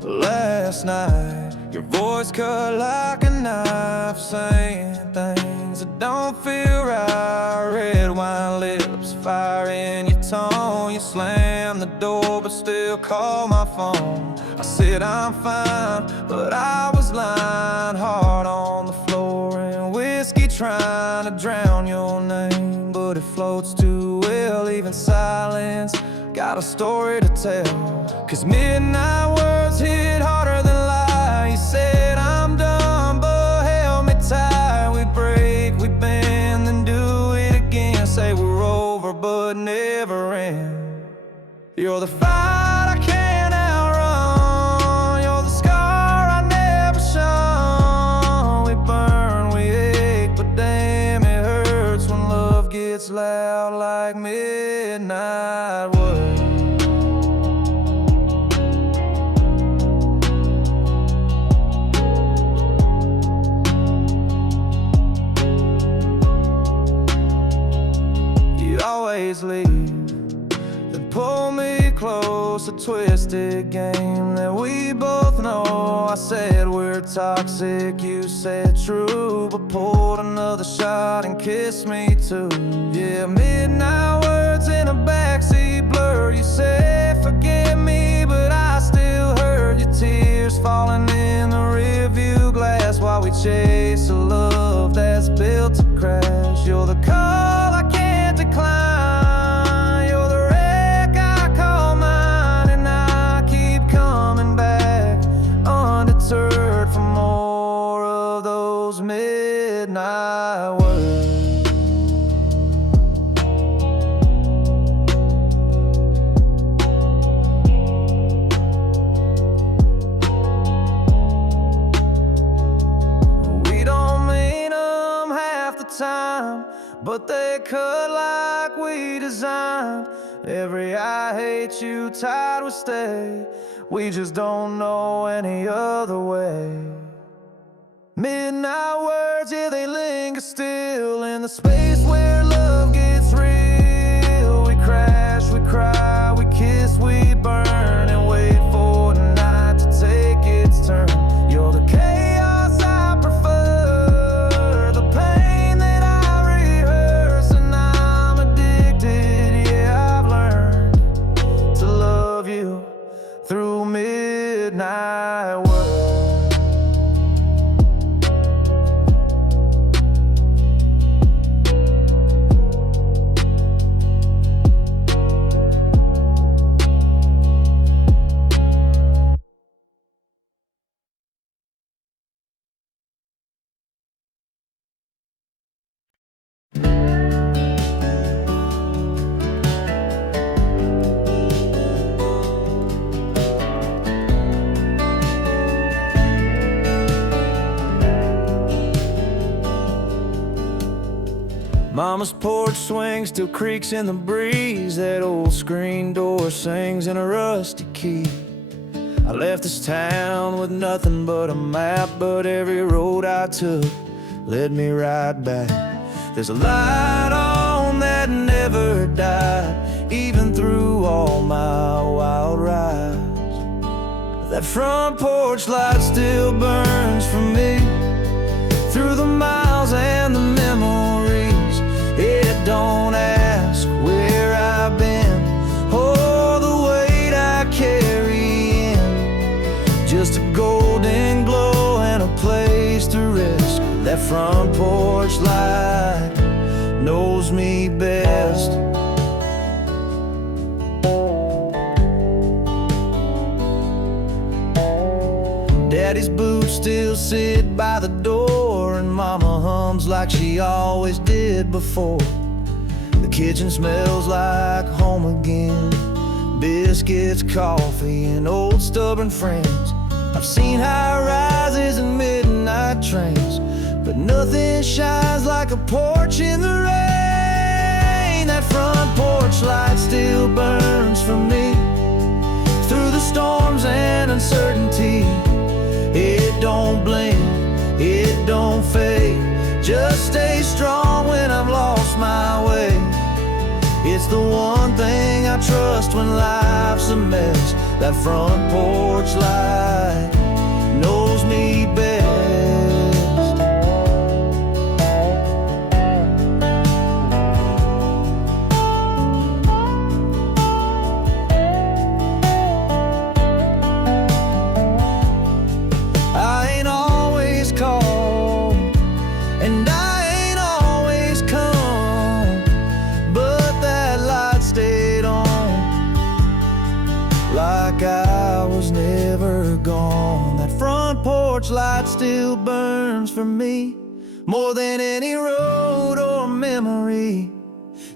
Last night, your voice cut like a knife, saying things that don't feel right. Red wine lips, fire in your tone. You slammed the door but still call my phone. I said I'm fine, but I was lying. Heart on the floor and whiskey trying to drown your name, but it floats too well. Even silence got a story to tell. 'Cause midnight words hit harder than lies. You said I'm done, but held me tight. We break, we bend, then do it again. Say we're over, but never end. You're the fight I can't outrun. You're the scar I never shun. We burn, we ache, but damn it hurts when love gets loud like midnight words. Always leave, then pull me close. A twisted game that we both know. I said we're toxic, you said true, but pulled another shot and kissed me too. Yeah, midnight words in a backseat blur. You said forgive me, but I still heard your tears falling in the rearview glass while we chase a love that's built to crash. You're the call I can't decline. You're the wreck I call mine, and I keep coming back undeterred for more of those midnight words. We don't mean them half the time, but they cut like we designed. Every I hate you tied will stay. We just don't know any other way. Midnight words, yeah, they linger still in the space where love gets real. We crash, we cry, we kiss, we burn, and wait for the night to take its turn. You're the chaos I prefer, the pain that I rehearse, and I'm addicted. Yeah, I've learned to love you through midnight words. Mama's porch swing still creaks in the breeze. That old screen door sings in a rusty key. I left this town with nothing but a map, but every road I took led me right back. There's a light on that never died, even through all my wild rides. That front porch light still burns for me, through the miles and the memories. It don't ask where I've been or the weight I carry in, just a golden glow and a place to rest. That front porch light knows me best. Daddy's boots still sit by the door, and Mama hums like she always did before. The kitchen smells like home again, biscuits, coffee, and old stubborn friends. I've seen high rises and midnight trains, but nothing shines like a porch in the rain. That front porch light still burns for me, through the storms and uncertainty. It don't blink, it don't fade, just stay strong when I've lost my way. It's the one thing I trust when life's a mess. That front porch light knows me best. I ain't always called, and I ain't always come, but that light stayed on, like I was never gone. That front porch light still burns for me, more than any road or memory.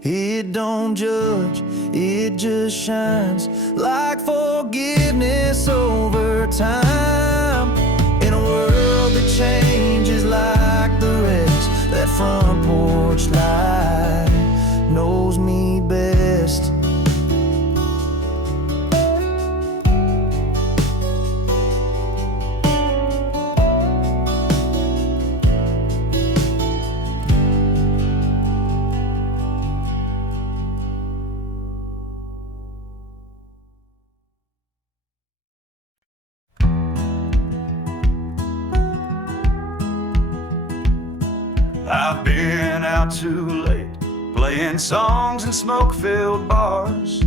It don't judge, it just shines like forgiveness over time. In a world that changes like the rest, that front porch light knows me best. I've been out too late, playing songs in smoke-filled bars,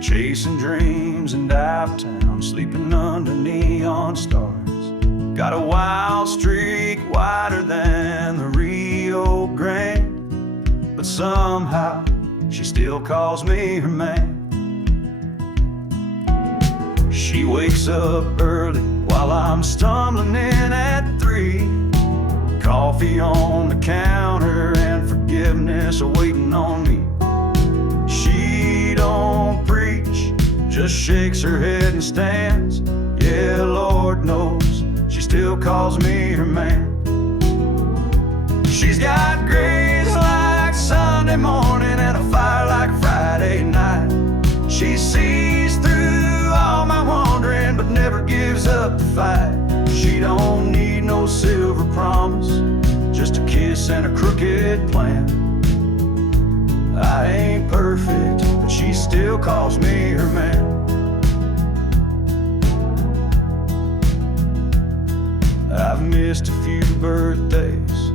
chasing dreams in downtown, sleeping under neon stars. Got a wild streak wider than the Rio Grande, but somehow she still calls me her man. She wakes up early while I'm stumbling in at 3. Coffee on the counter and forgiveness awaiting on me. She don't preach, just shakes her head and stands. Yeah, Lord knows, she still calls me her man. She's got grace like Sunday morning and a fire like Friday night. She sees through all my wandering but never gives up the fight. She don't need no silver promise, just a kiss and a crooked plan. I ain't perfect, but she still calls me her man. I've missed a few birthdays,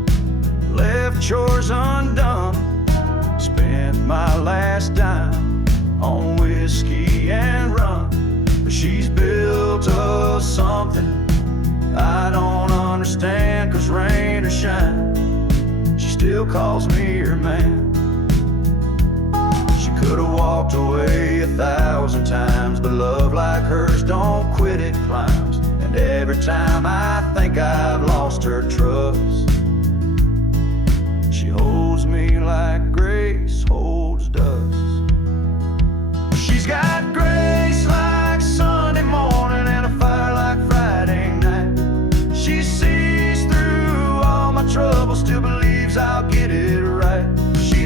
left chores undone, spent my last dime on whiskey and rum. But she's built us something I don't understand, 'cause rain or shine, she still calls me her man. She could've walked away 1,000 times, but love like hers don't quit, it climbs. And every time I think I've lost her trust, she holds me like grace holds dust. She's got grace like Sunday morning and a fire like Friday night. She sees through all my troubles, still believes I'll get it right. She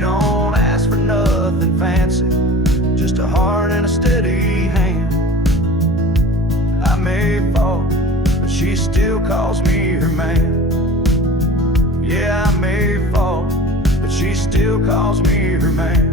she still calls me her man. Yeah, I may fall, but she still calls me her man.